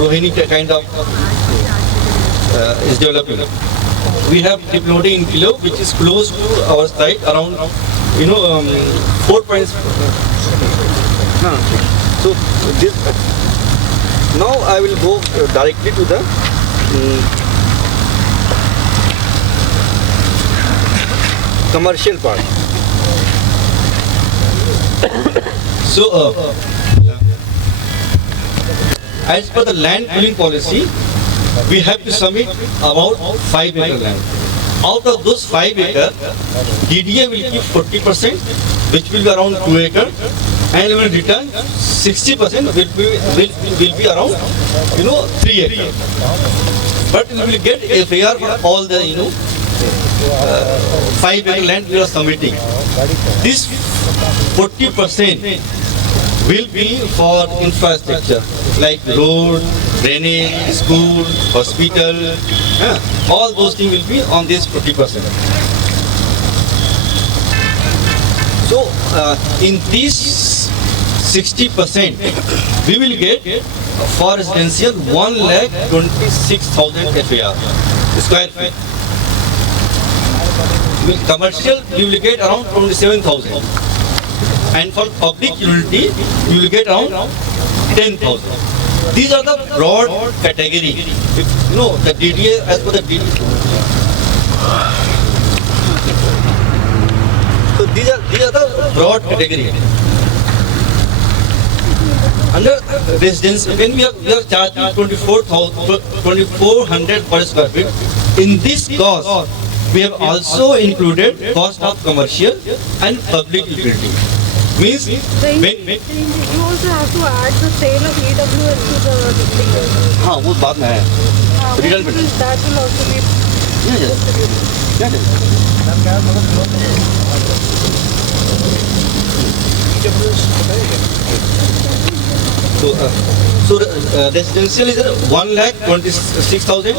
Rohini kind of is developing. We have Diplodi in Kilo, which is close to our site, around 4 points. So this now I will go directly to the commercial part. So as per the land pooling policy, we have to submit about 5 acre land. Out of those 5 acre, DDA will give 40%, which will be around 2 acre, and will return 60% will be around 3 acre. But we will get FAR for all the 5 acre land we are submitting. This 40% will be for infrastructure like road, drainage, school, hospital, all those things will be on this 40%. So in this 60%, we will get for residential 1,26,000 FAR square feet. With commercial, you will get around 27,000. And for public utility, you will get around 10,000. These are the broad category. The DDA, as per the DDA. So these are the broad category. Under residence, when we are charging 2,400 per square feet, in this cost, we have also included cost of commercial and public utility. Means you also have to add the sale of EWS to the district. हाँ, वो बात में है. Return में. That will also be. So residential is 1,26,000,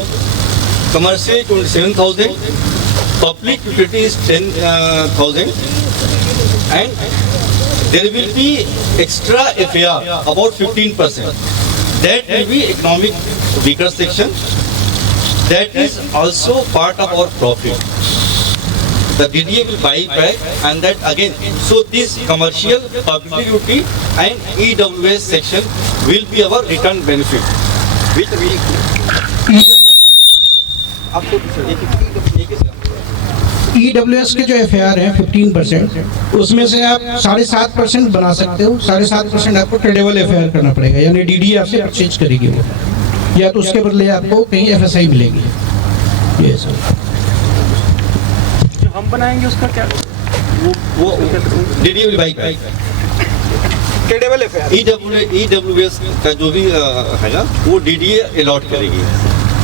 commercial 27,000, public utility is 10,000, and there will be extra FAR about 15%. That will be economic weaker section. That is also part of our profit. the DDA will buy back, and that again, so this commercial, public utility and EWS section will be our return benefit, which we EWS के जो FAR हैं 15%, उसमें से आप 7.5% बना सकते हो। 7.5% आपको ट्रेडेबल FAR करना पड़ेगा, यानी DDA आपसे परचेज करेगी वो, या तो उसके बदले आपको कहीं FSI मिलेगी। ये सर जो हम बनाएंगे उसका क्या, वो DDA will buy back। Tradable FAR EWS का जो भी है ना, वो DDA अलॉट करेगी,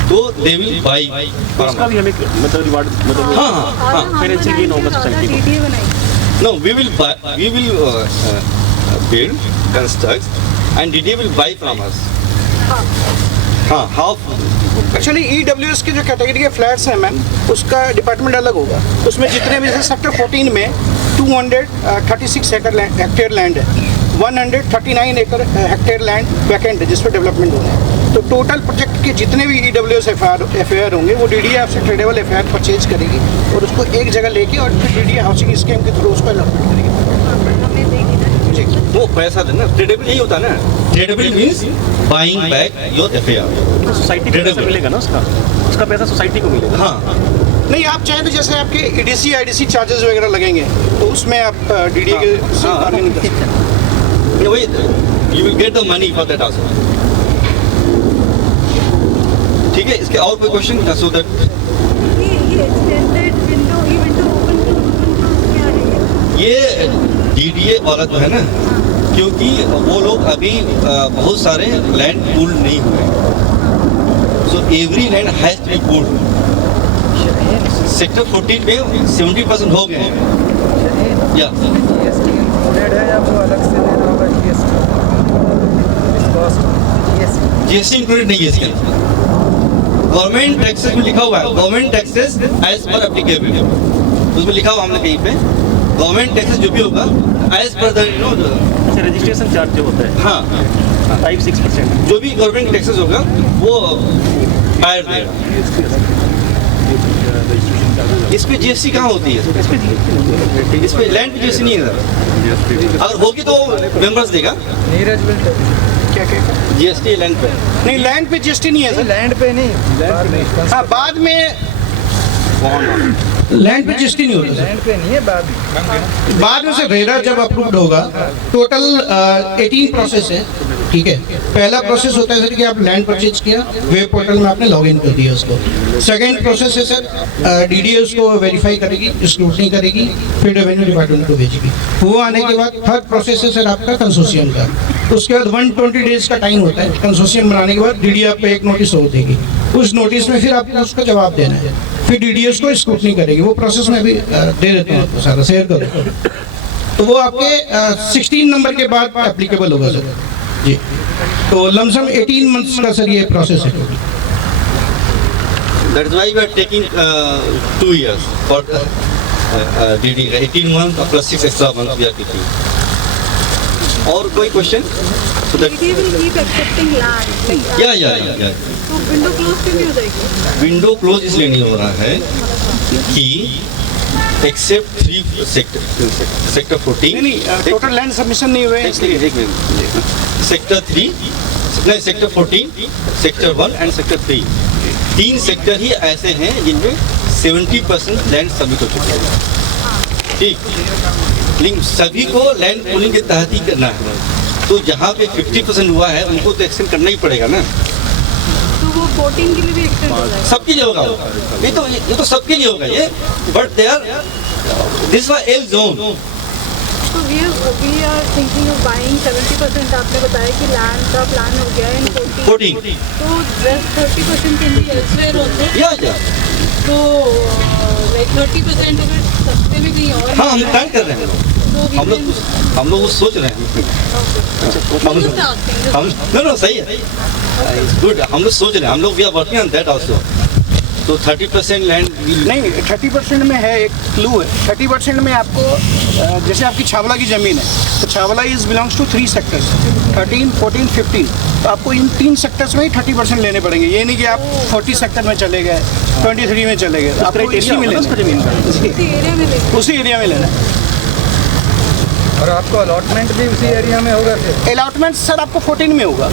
तो दे विल बाई। उसका भी हमें मतलब रिवार्ड, मतलब हाँ फाइनेंशियल गेन होगा सोसाइटी को। No, we will build, construct, and DDA will buy from us. हाँ, half. एक्चुअली EWS के जो कैटेगरी के फ्लैट्स हैं मैम, उसका डिपार्टमेंट अलग होगा। उसमें जितने भी, जैसे सेक्टर 14 में 236 हेक्टेयर लैंड है, 139 हेक्टेयर लैंड वैकेंट है जिस पर डेवलपमेंट होना है। तो टोटल प्रोजेक्ट के जितने भी EWS FAR होंगे, वो DDA आपसे ट्रेडेबल FAR परचेज करेगी और उसको एक जगह लेके और फिर DDA हाउसिंग स्कीम के थ्रू उसको अलॉटमेंट करेगी। वो पैसा देना, ट्रेडेबल यही होता है ना, tradable means buying back your FAR। Society को पैसा मिलेगा ना, उसका पैसा सोसाइटी को मिलेगा। हाँ, नहीं आप चाहें तो जैसे आपके EDC IDC चार्जेस वगैरह लगेंगे, तो उसमें आप DDA के बार्गेनिंग कर सकते हैं। You will get the money for that also। ठीक है, इसके और कोई क्वेश्चन? सो दैट ये DDA वाला जो है ना, क्योंकि वो लोग अभी बहुत सारे लैंड पूल नहीं हुए, so every land has to be pooled. Sector 14 में 70% हो गए हैं। या GST इंक्लूडेड नहीं है इसके अंदर। गवर्नमेंट टैक्सेस में लिखा हुआ है, government taxes as per applicable, उसमें लिखा हुआ हमने कहीं पे, गवर्नमेंट टैक्सेस जो भी होगा as per the registration charge जो होता है, हाँ 5-6%, जो भी गवर्नमेंट टैक्सेस होगा वो बायर देगा। इस पे GST कहाँ होती है? इस पे लैंड पे GST नहीं है, अगर होगी तो मेंबर्स देगा। क्या GST लैंड पे नहीं, लैंड पे GST नहीं है सर। लैंड पे नहीं, हाँ बाद में लैंड पे GST नहीं होता। लैंड पे नहीं है, बाद में से रेरा जब अप्रूव्ड होगा, टोटल 18 प्रोसेस है। ठीक है, पहला प्रोसेस होता है सर कि आप लैंड परचेज किया, वेब पोर्टल में आपने लॉगिन कर दिया उसको। सेकंड प्रोसेस है सर DDA उसको वेरीफाई करेगी, स्क्रूटनी करेगी, फिर रेवेन्यू डिपार्टमेंट को भेजेगी। वो आने के बाद थर्ड प्रोसेस है सर आपका कंसोर्शियम का। उसके बाद 120 डेज का टाइम होता है कंसोर्शियम बनाने के बाद। DDA आपको एक नोटिस और देगी, उस नोटिस में फिर आपको उसका जवाब देना है, फिर DDA उसको स्क्रूटनी करेगी। वो प्रोसेस में भी दे देता हूँ आपको, सारा शेयर कर देता हूँ। तो वो आपके 16 नंबर के बाद एप्लीकेबल होगा सर जी। तो लमसम 18 मंथ्स का सर ये प्रोसेस है। That is why we are taking 2 years for DD, 18 months plus 6 extra months we are taking. और कोई question? So that DDA will keep accepting land. Yeah. तो window close क्यों नहीं हो जाएगी? विंडो क्लोज इसलिए नहीं हो रहा है कि एक्सेप्ट 3 सेक्टर 14 नहीं, टोटल लैंड सबमिशन नहीं हुए इसलिए। एक मिनट, सेक्टर 3 नहीं, sector 14, sector 1 and sector 3, 3 sector ही ऐसे हैं जिनमें 70% लैंड सबमिट हो चुके हैं। ठीक, लेकिन सभी को लैंड पूलिंग के तहत ही करना है, तो जहाँ पे 50% हुआ है उनको तो एक्सटेंड करना ही पड़ेगा ना। तो वो 14 के लिए भी एक्सटेंड हो जाएगा? सबके लिए होगा, ये तो सबके लिए होगा ये, but they are this was L zone. तो we are thinking of buying 70%। आपने बताया कि लैंड का प्लान हो गया इन 14, तो rest 30% can be elsewhere also। या तो like 30% अगर सस्ते में कहीं और, हाँ हम प्लान कर रहे हैं, हम लोग वो सोच रहे हैं। हम सही है, गुड, हम लोग सोच रहे हैं, हम लोग we are working on that also. तो 30% लैंड नहीं 30% में है, एक क्लू है। 30% में आपको जैसे आपकी छावला की ज़मीन है तो Chhawla is belongs to 3 sectors 13, 14, 15। तो आपको इन 3 सेक्टर्स में ही 30% लेने पड़ेंगे। ये नहीं कि आप 40 सेक्टर में चले गए, 23 में चले गए, आपको इसी में लेना, उसी एरिया में लेना। और आपको अलॉटमेंट भी उसी एरिया में होगा? अलॉटमेंट सर आपको 14 में होगा,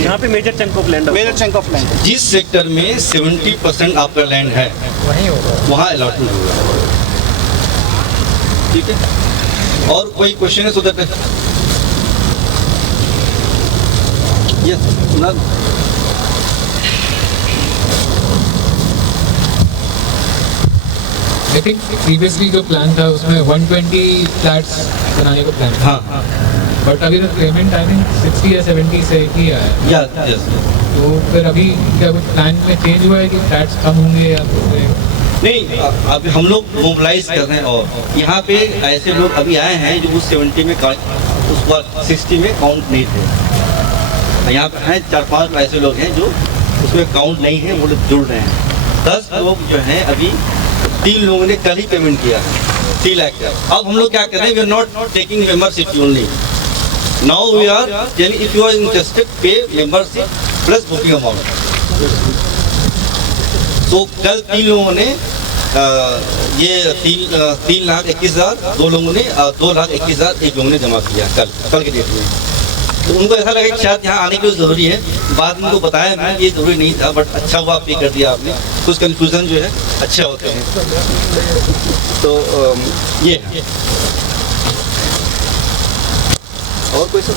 यहाँ पे major chunk of land, major chunk of land. जिस सेक्टर में 70% आपका लैंड है वहीं होगा, वहाँ अलॉटमेंट होगा। ठीक है, और कोई क्वेश्चन है सुधर पे? यस ना, आई थिंक प्रीवियसली जो प्लान था उसमें 120 फ्लैट्स बनाने का प्लान था। हाँ, बट अभी तक पेमेंट आई थिंक 60 या 70 से ही आया है। यस। तो फिर अभी क्या कुछ प्लान में चेंज हुआ है कि फ्लैट्स कम होंगे या नहीं? अभी हम लोग मोबिलाइज कर रहे हैं और यहाँ पे ऐसे लोग अभी आए हैं जो उस 70 में उस बार 60 में काउंट नहीं थे। यहाँ पे हैं 4-5 ऐसे लोग हैं जो उसमें काउंट नहीं है, वो लोग जुड़ रहे हैं। 10 लोग जो हैं अभी 3 लोगों ने कल ही पेमेंट किया है 3 लाख का। अब हम लोग क्या कर रहे हैं, we are not taking membership only, now we are telling if you are interested pay membership plus booking amount. तो कल 3 लोगों ने ये 3,21,000, 2 लोगों ने 2,21,000 एक लोगों ने जमा किया कल के डेट में। तो उनको ऐसा लगा कि शायद यहाँ आने की ज़रूरी है, बाद में उनको बताया मैं ये ज़रूरी नहीं था, बट अच्छा हुआ पे कर दिया आपने, कुछ कन्फ्यूज़न जो है अच्छे होते हैं। तो ये है। और कोई सब?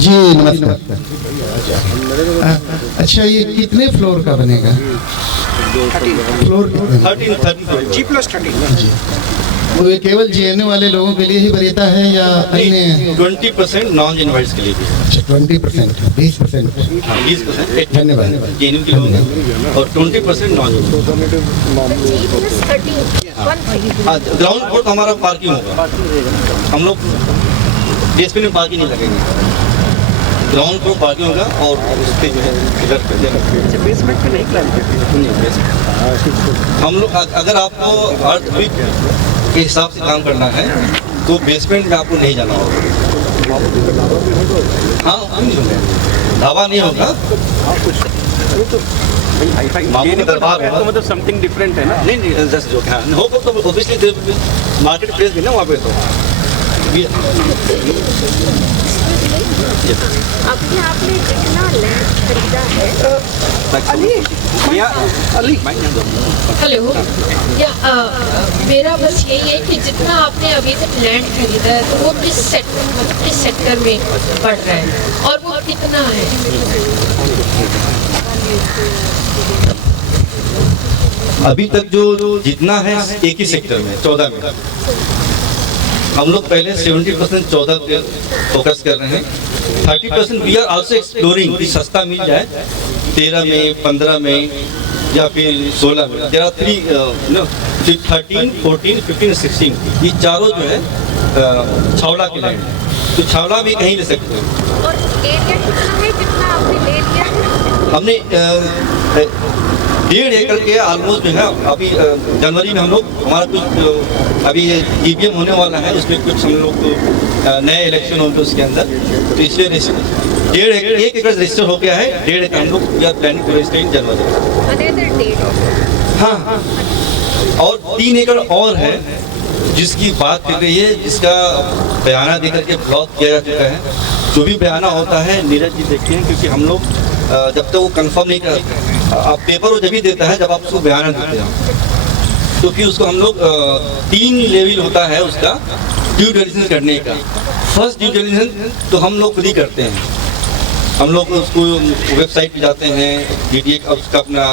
जी नमस्कार। अच्छा, ये कितने फ्लोर का बनेगा? फ्लोर 13 G+13 जी। वो ये केवल जेएनयू वाले लोगों के लिए ही बनेता है या अन्य? 20% नॉन जेएनयू के लिए भी। अच्छा 20%, 20%। 20% धन्यवाद। जेएनयू के लोग हैं और 20% नॉन जेएनयू। ग्राउंड फ्लोर हमारा पार्किंग होगा, हम लोग बेसमेंट में पार्किंग नहीं लगेंगे, ग्राउंड फ्लोर पार्किंग होगा और उस पर जो है इधर बेसमेंट में नहीं प्लान हम लोग। अगर आपको अर्थक्वेक के हिसाब से काम करना है तो बेसमेंट में आपको नहीं जाना होगा। हाँ, ढाबा नहीं होगा, मामू का दरबार है तो मतलब समथिंग डिफरेंट है ना? नहीं जस्ट जो क्या होगा तो ऑब्वियसली मार्केट प्लेस भी ना वहाँ पे। तो अभी आपने जितना लैंड खरीदा है हेलो, मेरा बस यही है कि जितना आपने अभी तक लैंड खरीदा है तो वो किस सेक्टर में पड़ रहा है और वो कितना है? अभी तक जो जितना है एक ही सेक्टर में 14 में। हम लोग पहले 70% 14 पे फोकस कर रहे हैं, 30% वी आर आल्सो एक्सप्लोरिंग कि सस्ता मिल जाए 13 में, 15 में या फिर 16 में। देयर आर 13, 14, 15, 16 ये चारों जो है छावला के लैंड, तो छावला भी कहीं ले सकते हैं। और एरिया कितना है जितना आपने ले लिया है? हमने 1.5 एकड़ के ऑलमोस्ट जो है अभी जनवरी में हम लोग हमारा कुछ अभी ईवीएम होने वाला है, उसमें कुछ हम लोग नए इलेक्शन होंगे उसके अंदर, तो इसलिए 1 एकड़ रजिस्टर हो गया है। 1.5 एकड़ हम लोग we are planning to register in January. हाँ, और 3 एकड़ और है जिसकी बात कर रही है, जिसका बयाना देकर के ब्लॉक किया जा चुका है। जो भी बयाना होता है नीरज जी देखते हैं, क्योंकि हम लोग जब तक वो कंफर्म नहीं करते, आप पेपर वो जब भी देता है जब आप उसको बयाना देते हैं, तो फिर उसको हम लोग 3 लेवल होता है उसका ड्यू डिलिजेंस करने का। फर्स्ट ड्यू डिलिजेंस तो हम लोग खुद ही करते हैं, हम लोग उसको वेबसाइट पे जाते हैं, DDA का उसका अपना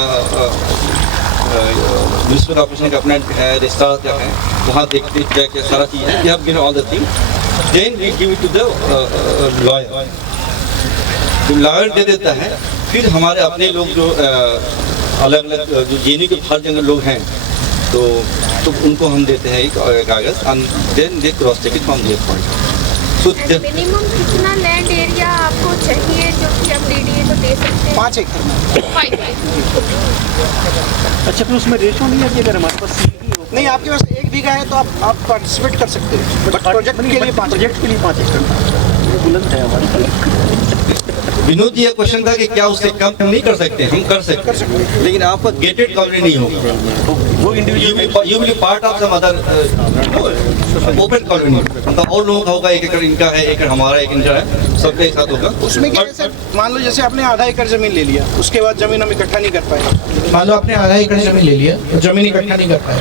म्यूनसिपल कॉर्पोरेशन का अपना रजिस्टर क्या है, वहाँ देखते हैं क्या क्या सारा चीज़ है, we have given all the thing, then we give it to the lawyer, तो लॉयर दे देता है। फिर हमारे अपने लोग जो अलग अलग जो जेएनयू के हर जगह लोग हैं तो उनको हम देते हैं एक कागज़, and then they cross check it from there point. Minimum कितना लैंड एरिया आपको चाहिए जो कि आप डीडीए को दे सकते हैं? 5 एकड़। 5 अच्छा, फिर उसमें रेशो नहीं है कि अगर हमारे पास नहीं, आपके पास 1 बीघा है तो आप पार्टिसिपेट कर सकते हैं, बट प्रोजेक्ट के लिए 5 एकड़ बुलंद है हमारी। विनोद जी, ये क्वेश्चन था कि क्या उससे कम नहीं कर सकते? हम कर सकते हैं, लेकिन आपका गेटेड कॉलोनी नहीं होगा, वो individual you will part of some other open colony. मतलब और लोगों का होगा, 1 एकड़ इनका है, 1 एकड़ हमारा, 1 एकड़ है, सबके साथ होगा। उसमें क्या है सर, मान लो जैसे आपने आधा एकड़ जमीन ले लिया, उसके बाद जमीन हम इकट्ठा नहीं कर पाए। मान लो आपने आधा एकड़ जमीन ले लिया, जमीन इकट्ठा नहीं कर पाए,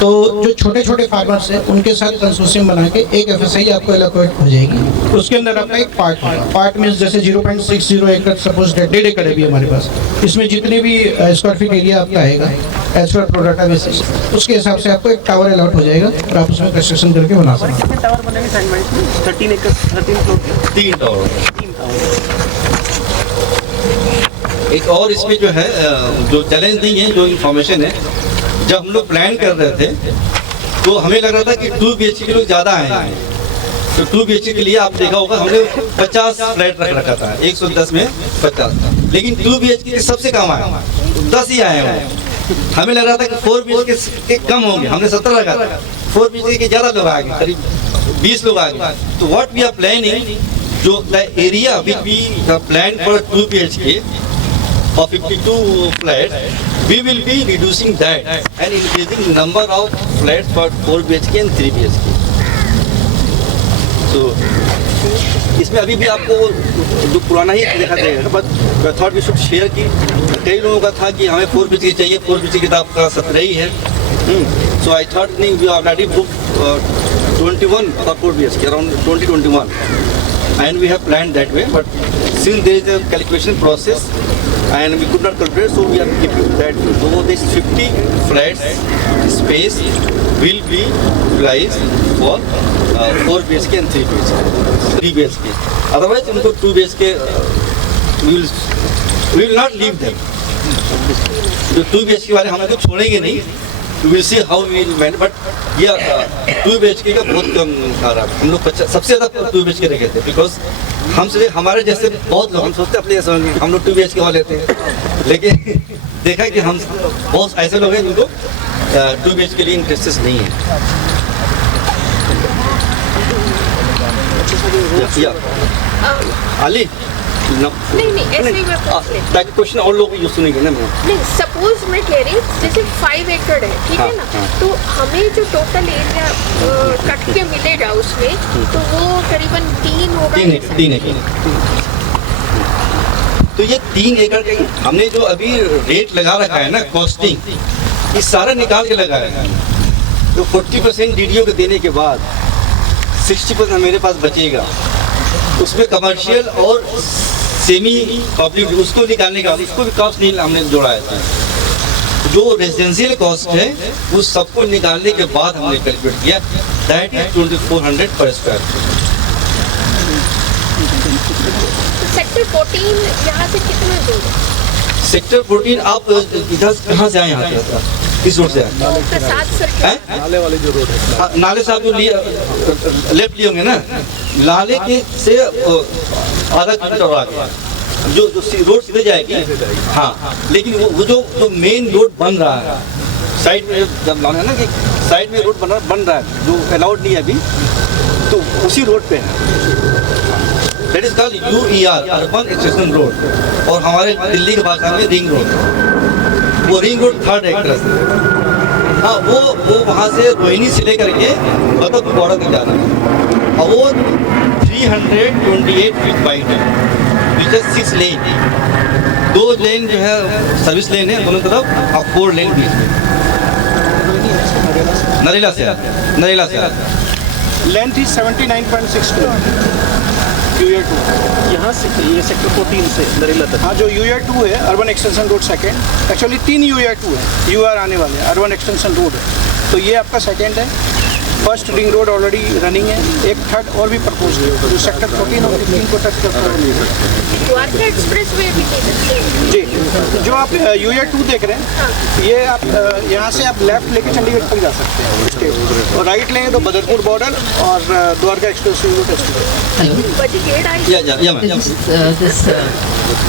तो जो छोटे छोटे फार्मर्स हैं उनके साथ कंसोर्शियम बना के एक एफएसआई आपको एलोकेट हो जाएगी। उसके अंदर आपका एक पार्ट मीन्स जैसे 0.60 एकड़, सपोज 1.5 एकड़ है भी हमारे पास, इसमें जितने भी स्क्वायर फीट एरिया आपका आएगा एज पर प्रोडाटा बेसिस, उसके हिसाब से आपको एक टावर अलॉट हो जाएगा और आप उसमें कंस्ट्रक्शन करके बना सकते हैं। टावर बनेंगे साइड बाई साइड, 13 एकड़ 13 फ्लोर 3 टावर। एक और इसमें जो है जो चैलेंज नहीं है, जो इन्फॉर्मेशन है, जब हम लोग प्लान कर रहे थे तो हमें लग रहा था कि 2 BHK के लोग ज़्यादा आएंगे, तो 2 BHK के लिए आप देखा होगा हमने 50 फ्लैट रख रखा था, 110 में 50, लेकिन 2 BHK के सबसे कम आए, 10 ही आए हैं। हमें लग रहा था कि 4 BHK के कम होंगे, हमने 17 रखा था, 4 BHK के ज़्यादा लोग आ गए, करीब 20 लोग आ गए। तो व्हाट वी आर प्लानिंग, जो the area which we plan for 2 BHK of 52 flats, we will be reducing that and increasing number of flats for 4 BHK and 3 BHK. So, इसमें अभी भी आपको जो पुराना ही देखा जाएगा, but thought we should share की कई लोगों का था कि हमें 4 BHK चाहिए, 4 BHK तो आपका 17 ही है। सो आई थॉट नहीं, we already book 21 for 4 BHK, around 2021, and we have planned that way, but since there is a calculation process and we could not calculate, so we are keeping that. So this 50 flats space will be utilized for 4 BHK and 3 BHK, 3 BHK. Otherwise, उनको 2 BHK we will not leave them. जो 2 BHK वाले हम उनको छोड़ेंगे नहीं. We will see how we will manage, but yeah, 2 BHK का बहुत कम आ रहा है। हम लोग सबसे ज़्यादा 2 BHK रखे थे, बिकॉज हमसे हमारे जैसे बहुत लोग, हम सोचते अपने जैसे होंगे, हम लोग 2 BHK वाले थे, लेकिन देखा कि हम बहुत ऐसे लोग हैं जिनको 2 BHK के लिए इंटरेस्ट नहीं है। अली नहीं ऐसे ही मैं पूछ लेती हूँ। ताकि क्वेश्चन और लोग यूज सुनेंगे ना। नहीं, सपोज मैं कह रही हूँ जैसे 5 एकड़ है, ठीक है ना, तो हमें जो टोटल एरिया कट के मिलेगा उसमें, तो वो करीबन 3 होगा। 3 एकड़। तो ये 3 एकड़ का हमने जो अभी रेट लगा रखा है ना, कॉस्टिंग, ये सारा निकाल के लगाया है। तो 40% डीडीओ को देने के बाद 60% मेरे पास बचेगा, उसमें कमर्शियल और सेमी पब्लिक उसको निकालने का, उसको भी कॉस्ट नहीं हमने जोड़ा है। जो रेजिडेंशियल कॉस्ट है वो सबको निकालने के बाद हमने कैलकुलेट किया, दैट इज 2400 पर स्क्वायर फीट। सेक्टर 14 यहाँ से कितना दूर है? सेक्टर 14 आप इधर कहाँ से आए? यहाँ किस रोड से आए? प्रसाद सर नाले वाले जो रोड है, नाले से आप जो लेफ्ट लिए होंगे ना, नाले के से आधा किलोमीटर और आगे जो रोड सीधे जाएगी। हाँ, लेकिन वो जो मेन रोड बन रहा है साइड में, जब है ना कि साइड में रोड बन रहा है जो अलाउड नहीं है अभी, तो उसी रोड पे है। That is called UER, urban extension road, और हमारे दिल्ली की भाषा में रिंग रोड। वो रिंग रोड 3rd एकड़ है। हाँ, वो वहाँ से रोहिणी से लेकर के मतलब बॉर्डर तक जा रहा है, और वो 328 फीट वाइड है, विच इज 6 लेन। 2 लेन जो है सर्विस लेन है दोनों तरफ, और 4 लेन बीच में। नरेला से लेंथ इज 79.6 किलोमीटर। UER 2 यहाँ से ये सेक्टर 14 से नरेला तक। हाँ, जो UER 2 है, urban extension road second, actually 3 UER 2 है, UR आने वाले हैं, अर्बन एक्सटेंशन रोड है, तो ये आपका सेकेंड है। First ring road already running है, एक 3rd और भी प्रपोज है जो सेक्टर 14 और 15 को टच करता है। द्वारका एक्सप्रेस वे भी जी जो आप यूएट 2 देख रहे हैं, ये आप यहाँ से आप लेफ्ट लेके चंडीगढ़ तक जा सकते हैं स्टेट, और राइट लेंगे तो बदरपुर बॉर्डर और द्वारका एक्सप्रेसवे को touch This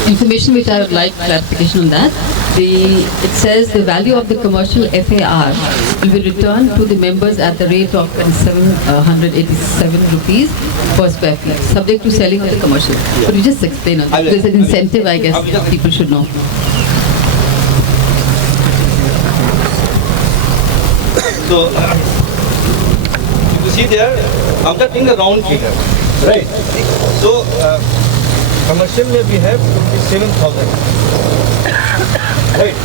information which I would like clarification on that. It says the value of the commercial FAR will be returned to the members at the rate of 787 rupees per square feet, subject to selling of the commercial. Could you just explain on that? There's an incentive, I guess, people should know. So, you see there, I'm just taking a round figure, right? So, commercial we have 27,000, right?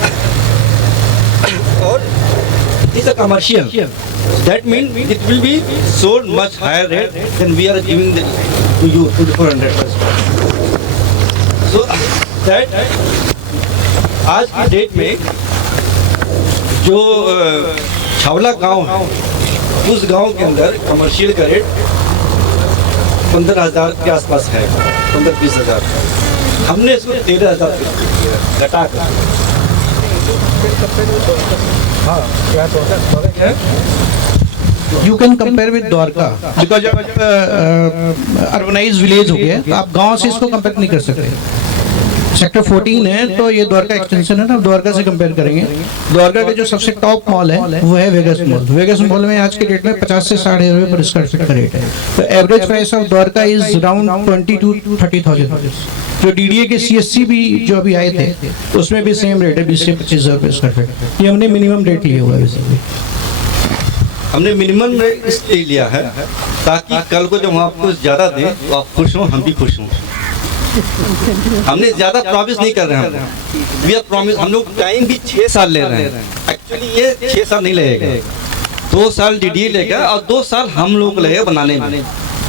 Or it's a commercial. That means it will be sold much higher rate than we are giving to you, to the 400%. So that आज की date में जो छावला गांव है, उस गांव के अंदर कमर्शियल का रेट 15,000 के आसपास है, 15-20 हज़ार। हमने इसको 13,000 घटा कर, हाँ क्या है? You can compare with Dwarka, because जब अर्बनाइज विलेज हो गया तो आप गांव से इसको कंपेयर नहीं कर सकते। सेक्टर 14 है तो ये द्वारका एक्सटेंशन है ना, द्वारका से कंपेयर करेंगे। द्वारका के जो सबसे टॉप मॉल है वो है वेगस मॉल। वेगस मॉल में आज के डेट में 50 से 60,000 रुपये पर स्क्वायर फीट का रेट है। तो average price of Dwarka is around 20 to 30,000। जो डीडीए के सीएससी भी जो अभी आए थे उसमें भी सेम रेट है, 20 से 25,000 रुपये स्क्वायर फीट। ये हमने मिनिमम रेट लिया हुआ है बेसिकली। हमने मिनिमम रेट इसलिए लिया है ताकि कल को जब हम आपको ज़्यादा दें तो आप खुश हों, हम भी खुश हों। हमने ज़्यादा प्रॉमिस नहीं कर रहे हैं, वी आर प्रॉमिस। हम लोग टाइम भी 6 साल ले रहे हैं। एक्चुअली ये 6 साल नहीं लगेगा, 2 साल डीडीए लेगा और 2 साल हम लोग लगेगा बनाने में।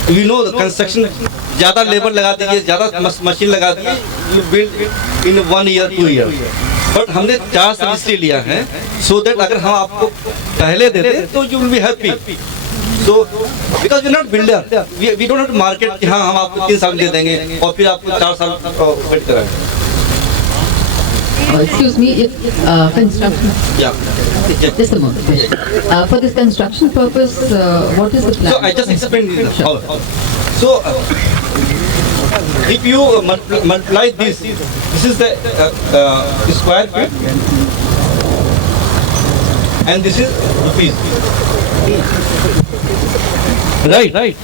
वी नो कंस्ट्रक्शन, ज़्यादा लेबर लगा दीजिए, ज़्यादा मशीन लगा दीजिए, you build in 1 year 2 year। But हमने 4 साल इसलिए लिया है सो दैट अगर हम आपको पहले देते तो you will be happy. So, because we're not builder, we don't have to market कि हाँ हम आपको 3 साल दे देंगे और फिर आपको 4 साल वेट कराएंगे। Excuse me, construction. Yeah. Just a moment. For this construction purpose, what is the plan? So I just explained this. So if you multiply this is the square feet, and this is rupees. Right.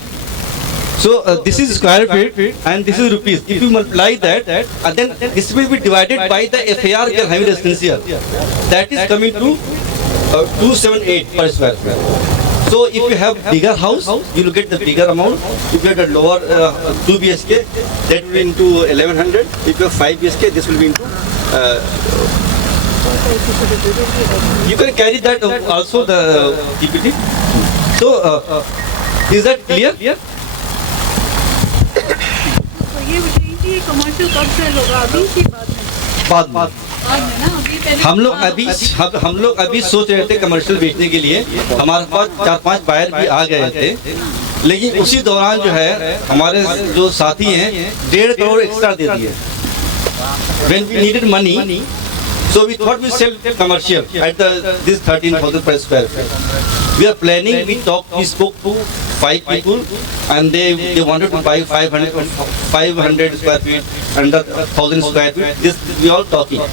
So this is square feet and this is rupees. If you multiply that, and then this will be divided by the FAR Heavy Residential. That is coming to 278 per square feet. So if you have bigger house, you will get the bigger amount. If you have a lower 2 BHK, that will be into 1100. If you have 5 BHK, this will be into. You can carry that also the PPT. So is that clear? तो ये बताइए commercial कब से होगा? अभी की बात है? बाद में ना, अभी पहले हम लोग अभी सोच रहे थे कमर्शियल बेचने के लिए। हमारे पास 4-5 बायर भी आ गए थे, लेकिन उसी दौरान जो है हमारे जो साथी हैं 1.5 करोड़ एक्स्ट्रा दे दिए। When we needed money, so we thought we sell commercial at this 13,000 per square feet. We are planning. We spoke to 5 people, and they wanted to buy 500 square feet, under 1,000 square feet. This we all talking,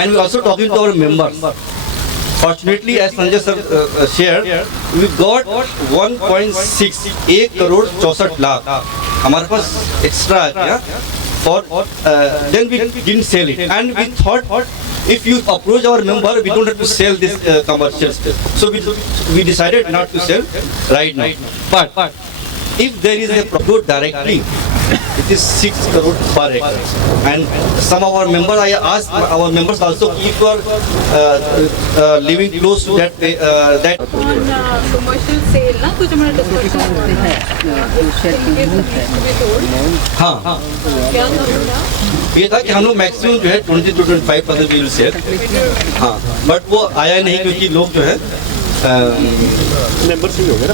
and we also talking to our members. Fortunately, as Sanjay sir shared, we got 1.6 crore 64 lakh हमारे पास extra आ गया। Then we didn't sell it, and we thought if you approach our member, we don't have to sell this commercial space. So we decided not to sell right now. But if there is a product directly, it is 6 crore per acre. And some of our members, I asked our members also, if you are living close to that. On commercial sale ना कुछ हमारा discussion है। हाँ। क्या था? ये था कि हम लोग मैक्सिमम जो है 20 to 25% विल सेल। हाँ, बट वो आया नहीं क्योंकि लोग जो है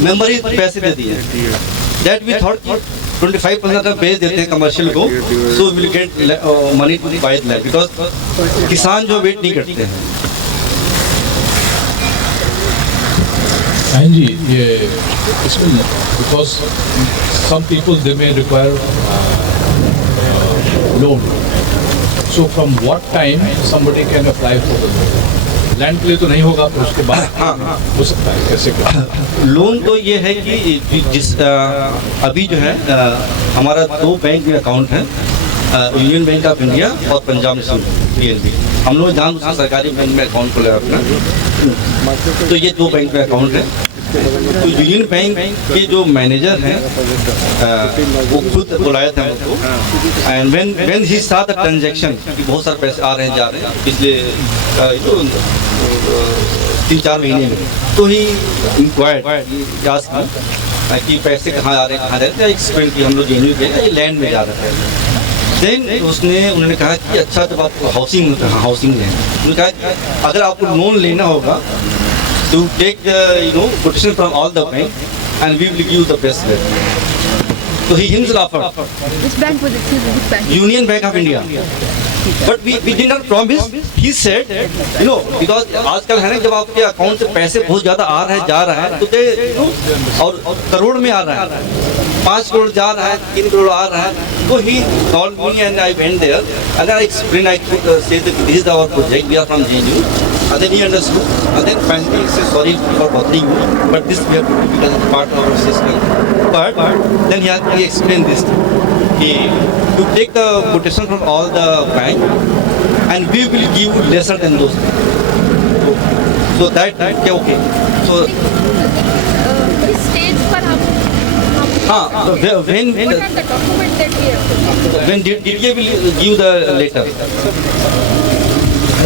मेंबर ही पैसे दे दिए। That we thought 25% अगर बेच देते हैं कमर्शियल को, so will get money to buy the land, because किसान जो वेट नहीं करते हैं। हाँ जी, ये इसमें because some people they may require loan, so from what time somebody can apply for the loan? Land के लिए तो नहीं होगा, तो उसके बाद हो सकता है, कैसे क्या? लोन तो ये है कि जिस अभी जो है हमारा 2 बैंक में अकाउंट है, यूनियन बैंक ऑफ इंडिया और पंजाब नेशनल PNB। हम लोग जहाँ दूसरे सरकारी बैंक में अकाउंट खोला अपना, तो ये 2 बैंक में अकाउंट है। तो यूनियन बैंक के जो मैनेजर हैं वो खुद बुलाया था हमको, and when he saw the transaction कि बहुत सारे पैसे आ रहे हैं जा रहे हैं पिछले 3-4 महीने में, तो ही इंक्वायर्ड कि पैसे कहाँ आ रहे हैं, कहाँ रहते हैं, एक्सप्लेन कि हम लोग JNU के ये लैंड में जा रहे हैं। देन उन्होंने कहा कि अच्छा जब आप हाउसिंग है, उन्होंने कहा कि अगर आपको लोन लेना होगा to take the quotation from all the bank and we will give you the best rate. So he himself offered. Which bank was it? Which bank? Union Bank of India. But we did not promise. He said, because आजकल है ना, जब आपके account से पैसे बहुत ज़्यादा आ रहा है जा रहा है, तो ते और करोड़ में आ रहा है, 5 करोड़ जा रहा है, 3 करोड़ आ रहा है, तो he called me and I went there and I explained, I said that this is our project, we are from JNU, and then he understood, and then finally he said sorry for bothering you, but this we have to do because it's part of our system. But then he explained this. To take the quotation from all the bank and we will give you lesser than those. So that okay. So इस stage पर हम when what are the documents that we have to give? when DDA will give the letter.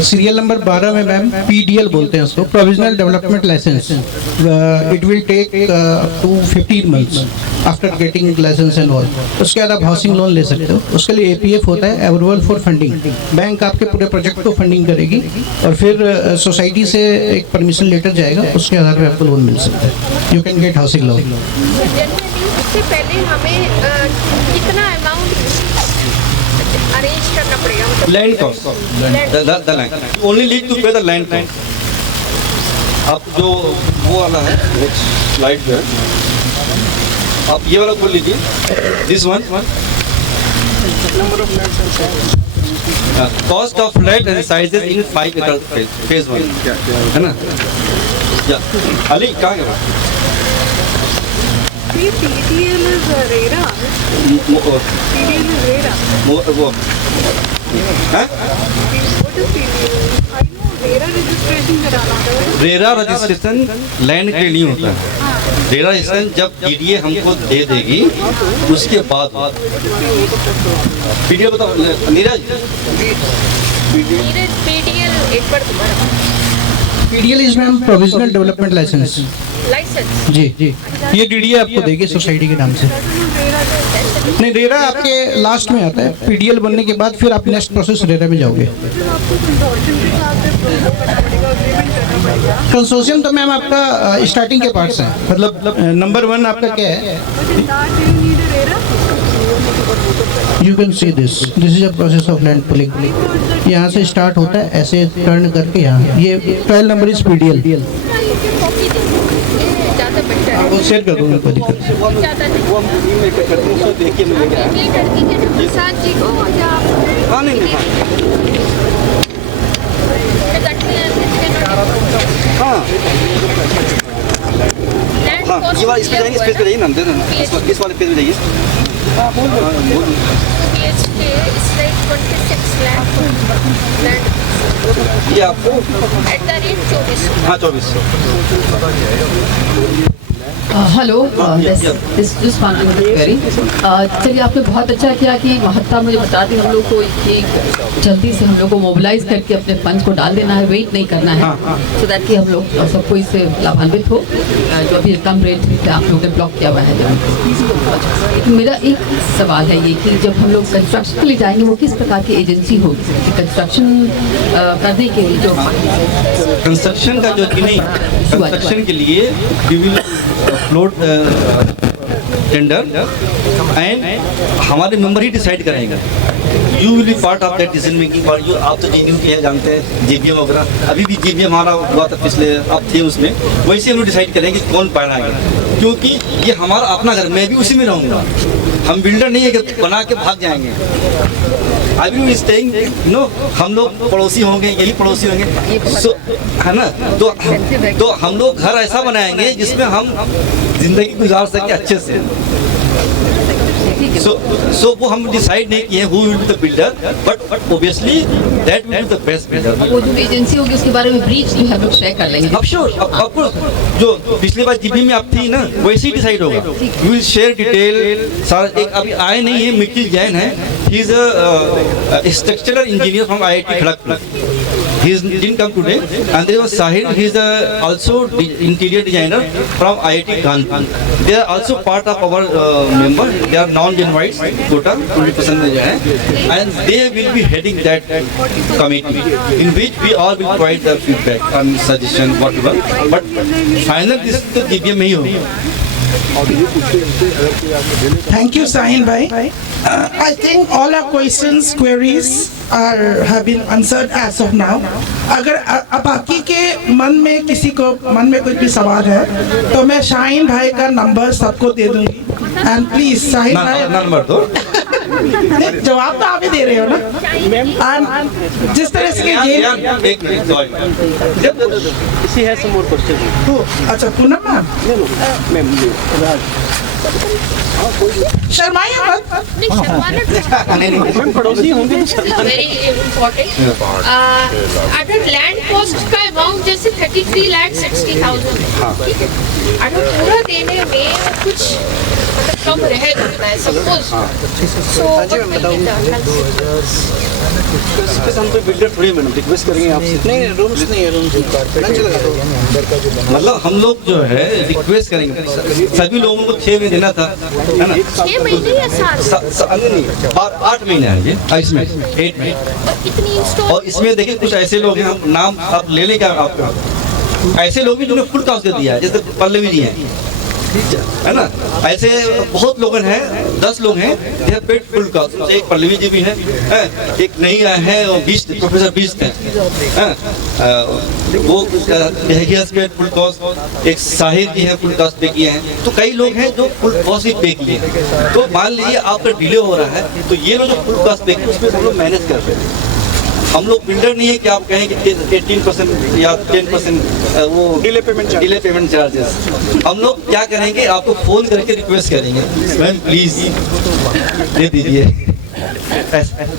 Serial number 12 में ma'am PDL बोलते हैं उसको, provisional development licence. It will take to 15 months after getting licence and all. उसके बाद आप housing loan ले सकते हो। उसके लिए APF होता है, अप्रूवल फॉर फंडिंग। बैंक आपके पूरे प्रोजेक्ट को फंडिंग करेगी और फिर सोसाइटी से एक परमिशन लेटर जाएगा, उसके आधार पर आपको लोन मिल सकता है। You can get housing loan. उससे पहले हमें कितना अमाउंट अरेंज करना पड़ेगा? मतलब Land cost, the land. You only need to pay the land cost. आप जो वो वाला है नेक्स्ट स्लाइड जो है, आप ये वाला खोल लीजिए, this one. Cost of flat and sizes in 5 एकड़ फेज 1 है ना? अली कहाँ गया? PDL is RERA. PDL is RERA. वो हैं? What is PDL? I know RERA registration कराना होता है। रेरा रजिस्ट्रेशन लैंड के लिए होता है। रेरा रजिस्ट्रेशन जब DDA हमको दे देगी, उसके बाद PDL बताओ नीरज। PDL एक बार दोबारा। PDL is ma'am provisional development licence. Licence जी जी, ये DDA आपको देगी सोसाइटी के नाम से। नहीं, रेरा आपके लास्ट में आता है। PDL बनने के बाद फिर आप नेक्स्ट प्रोसेस रेरा में जाओगे। कंसोर्शियम तो मैम आपका स्टार्टिंग के पार्ट्स हैं, मतलब नंबर 1 आपका क्या है? You can see this is a process of land pulling. यहाँ से स्टार्ट होता है, ऐसे टर्न करके यहाँ ये ट्रायल नंबर इज PDL। वो शेयर कर दूँगा, कोई दिक्कत नहीं। ये वाला इस पे जाइए, इस पे जाइए ना, दे देना इस वाले पेज पे जाइए। हाँ बोल BHK is like 26 lakh land. ये आपको At the rate 2400. हाँ 2400। Hello, this just one query. चलिए, आपने बहुत अच्छा किया कि महत्ता मुझे बता दी हम लोग को कि जल्दी से हम लोग को मोबिलाइज करके अपने फंड्स को डाल देना है, वेट नहीं करना है, सो दैट कि हम लोग सबको इससे लाभान्वित हो। जो अभी कम रेट पे आप लोगों ने ब्लॉक किया हुआ है जब। मेरा एक सवाल है ये कि जब हम लोग कंस्ट्रक्शन के लिए जाएंगे, वो किस प्रकार की एजेंसी होगी कंस्ट्रक्शन करने के लिए? जो कंस्ट्रक्शन का जो कि नहीं, कंस्ट्रक्शन के लिए फ्लोट टेंडर एंड हमारे मेंबर ही डिसाइड करेंगे। You will be part of that decision making. और यू आप तो जेएनयू के हैं, जानते हैं जीबीएम वगैरह, अभी भी जीबीएम हमारा हुआ था पिछले, आप थे उसमें, वैसे हम लोग डिसाइड करेंगे कौन पढ़ाएगा, क्योंकि ये हमारा अपना घर, मैं भी उसी में रहूँगा। हम बिल्डर नहीं है कि बना के भाग जाएंगे। I will be staying, no, हम लोग पड़ोसी होंगे, यही पड़ोसी होंगे, सो है ना। तो हम लोग घर ऐसा बनाएंगे जिसमें हम जिंदगी गुजार सके अच्छे से। So वो हम डिसाइड नहीं किए who will be the builder, but obviously that will be the best builder. वो जो एजेंसी होगी उसके बारे में ब्रीफ जो है हम लोग शेयर कर लेंगे। अब श्योर, आपको जो पिछली बार जीबी में आप थी ना, वैसे ही डिसाइड होगा। वी विल शेयर डिटेल सारा। एक अभी आए नहीं है, मिकी जैन है, he is a structural engineer from IIT Kharagpur. He didn't come today, and there was Sahil. He is also interior designer from IIT Kanpur. They are also part of our member. They are non-Genoites, quota 20% में जो है, and they will be heading that committee, in which we all will provide the feedback and suggestion whatever. But final this तो DBM में ही होगी। Thank you, Sahin bhai. I think all our questions, queries have been answered as of now. अगर बाकी के मन में किसी को मन में कोई भी सवाल है तो मैं शाहीन भाई का नंबर सबको दे दूंगी। एंड प्लीज शाहीन भाई नंबर दो। जवाब तो आप ही दे रहे हो ना। एंड जिस तरह से अच्छा पूनम मैम शर्माइए मत। पड़ोसी होंगे वेरी इम्पोर्टेंट। अगर लैंड कॉस्ट का अमाउंट जैसे 33,60,000 है, ठीक है, अगर पूरा देने में कुछ मतलब कम रह जाता है सपोज, हम तो बिल्डर थोड़ी मैडम रिक्वेस्ट करेंगे आपसे। नहीं रूम्स नहीं है, रूम्स मतलब हम लोग जो है रिक्वेस्ट करेंगे, सभी लोगों को 6 महीने देना था, है ना। 6 महीने या 7? 8 महीने है ये, इसमें 8 महीने। और इसमें देखिए कुछ ऐसे लोग हैं, हम नाम आप ले लें क्या आपका, ऐसे लोग भी जिन्होंने फुल कास्ट दे दिया है, जैसे पल्लवी जी हैं, है ना। ऐसे बहुत लोग हैं, 10 लोग हैं, यह पेड फुल कास्ट। एक पल्लवी जी भी है, एक नहीं है, और 20 प्रोफेसर 20 हैं, वो पेड फुल कास्ट। एक साहिर जी है, फुल कास्ट पे किए हैं। तो कई लोग हैं जो फुल कास्ट भी पे किए हैं। तो मान लीजिए आपका डिले हो रहा है, तो ये लोग जो फुल कास्ट पे किए उसमें हम लोग मैनेज कर रहे हैं। हम लोग बिल्डर नहीं है कि आप कहें कि 18% या 10% वो डिले पेमेंट चार्जेस। हम लोग क्या करेंगे, आपको फोन करके रिक्वेस्ट करेंगे, मैम प्लीज दे दीजिए।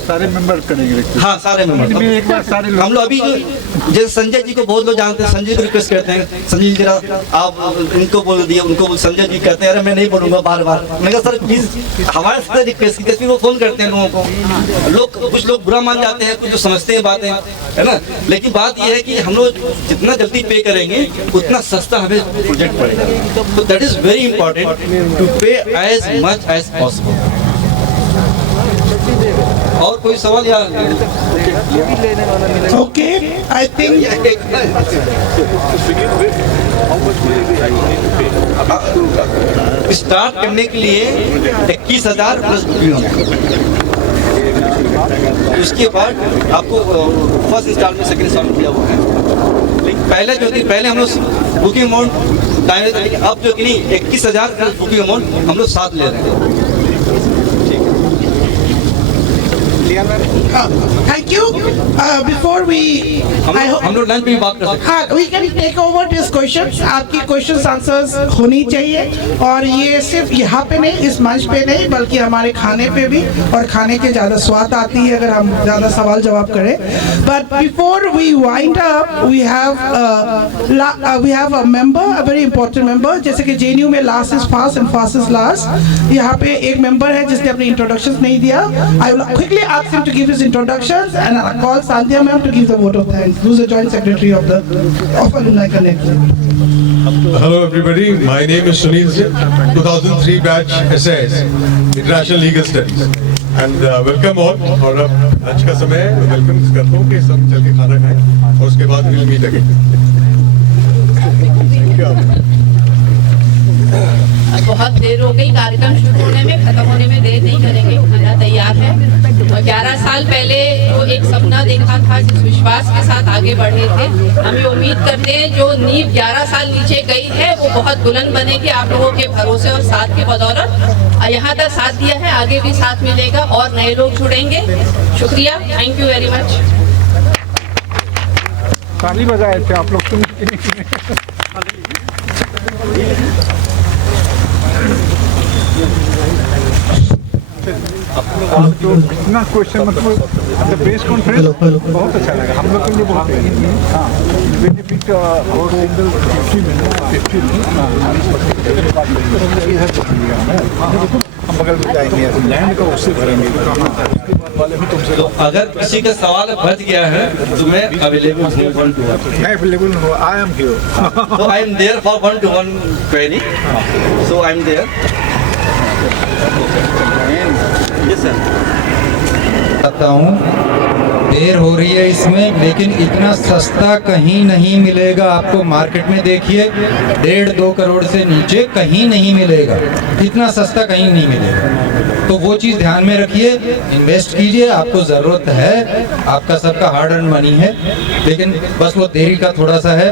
सारे मेंबर करेंगे। हाँ सारे मेंबर एक बार सारे हम लोग अभी जैसे संजय जी को बहुत लोग जानते हैं, संजय को रिक्वेस्ट करते हैं, संजय जी जरा आप उनको बोल दिए, उनको संजय जी कहते हैं अरे मैं नहीं बोलूँगा बार बार। मैंने कहा सर प्लीज हमारे साथ रिक्वेस्ट की, फिर वो फोन करते हैं लोगों को। लोग कुछ लोग बुरा मान जाते हैं, कुछ जो समझते हैं बातें, है ना। लेकिन बात यह है कि हम लोग जितना जल्दी पे करेंगे उतना सस्ता हमें प्रोजेक्ट पड़ेगा। तो that is very important to pay as much as possible. और कोई सवाल यार? ओके, आई थिंक स्टार्ट करने के लिए 21,000 प्लस बुकिंग। उसके बाद आपको फर्स्ट इंस्टॉलमेंट सेकंड इंस्टॉलमेंट दिया हुआ है। लेकिन पहले हम लोग बुकिंग अमाउंट टाइम देते, लेकिन अब जो कि नहीं 21,000 प्लस बुकिंग अमाउंट हम लोग साथ ले रहे हैं। Thank you. Before we, हम लोग लंच में बात कर सकते हैं। We can take over these questions. आपकी questions answers होनी चाहिए, और ये सिर्फ यहाँ पे नहीं, इस मंच पे नहीं, बल्कि हमारे खाने पे भी, और खाने के ज़्यादा स्वाद आती है अगर हम ज़्यादा सवाल जवाब करें। But before we wind up, we have a member, a very important member, जैसे कि JNU में last is fast and fast is last। यहाँ पे एक member है जिसने अपने introductions नहीं दिया। I will quickly ask him to give his introductions, and I'll call Sandhya ma'am to give the vote of thanks, who's the joint secretary of Alumni Connect. Hello everybody, my name is Sunil Singh, 2003 batch SAS, International Legal Studies, and welcome all। और अब आज का समय welcome करता हूँ कि सब चल के खाना खाएं और उसके बाद we'll meet again। बहुत देर हो गई, कार्यक्रम शुरू होने में, खत्म होने में देर नहीं करेंगे। खाना तैयार है और 11 साल पहले जो एक सपना देखा था, जिस विश्वास के साथ आगे बढ़े थे, हम ये उम्मीद करते हैं जो नींव 11 साल नीचे गई है वो बहुत बुलंद बनेगी आप लोगों के भरोसे और साथ के बदौलत। यहाँ तक साथ दिया है, आगे भी साथ मिलेगा और नए लोग जुड़ेंगे। शुक्रिया, थैंक यू वेरी मच। ताली बजाए थे आप लोग, सुन इतना क्वेश्चन मतलब प्रेस कॉन्फ्रेंस बहुत अच्छा लगा हम लोग के लिए। बहुत बेनिफिट और हम बगल में जाएंगे, लैंड का उससे भरेंगे। तो अगर किसी का सवाल बच गया है तो मैं अवेलेबल हूँ 1 to 1। मैं अवेलेबल हूँ, I am here. So I am there for 1 to 1 query. So I am there. Yes sir. बताता हूँ देर हो रही है इसमें, लेकिन इतना सस्ता कहीं नहीं मिलेगा आपको। मार्केट में देखिए 1.5-2 करोड़ से नीचे कहीं नहीं मिलेगा, इतना सस्ता कहीं नहीं मिलेगा। तो वो चीज़ ध्यान में रखिए, इन्वेस्ट कीजिए, आपको ज़रूरत है, आपका सबका हार्ड अर्न मनी है, लेकिन बस वो देरी का थोड़ा सा है,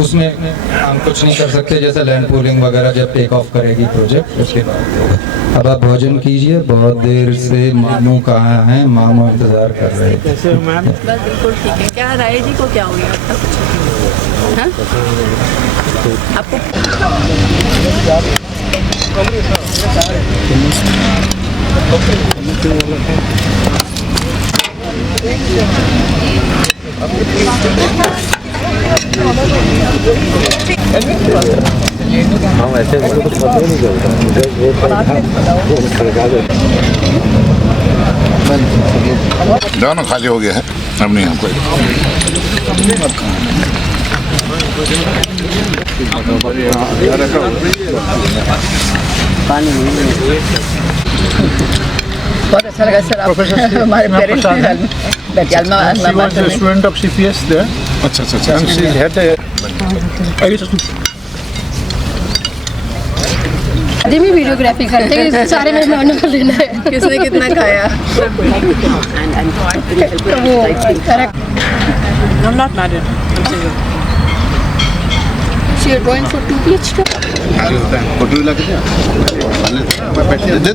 उसमें हम कुछ नहीं कर सकते। जैसे लैंड पूलिंग वगैरह जब टेक ऑफ करेगी प्रोजेक्ट, उसके बाद अब आप भोजन कीजिए। बहुत देर से मामू कहाँ हैं, मामू इंतजार कर रहे हैं। बस बिल्कुल ठीक है। क्या राय जी को क्या हो गया हाँ? आपको हम ऐसे तो कुछ पता नहीं चलता, दोनों खाली हो गया है, अब नहीं हमको बहुत अच्छा लगा सर। आप हमारे parents student of CPS there. अच्छा अच्छा अच्छा। And she had अभी भी वीडियोग्राफी करते हैं, सारे में नॉन लेना है, किसने कितना खाया। तो वो correct. I'm not married. I'm single. So you're going for 2 PH? Photo लगा के दे।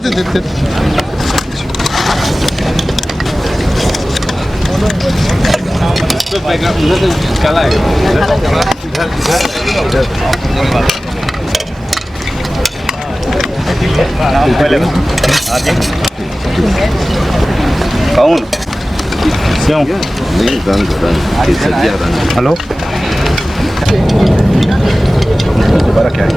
कौन क्यों हेलो दोबारा क्या है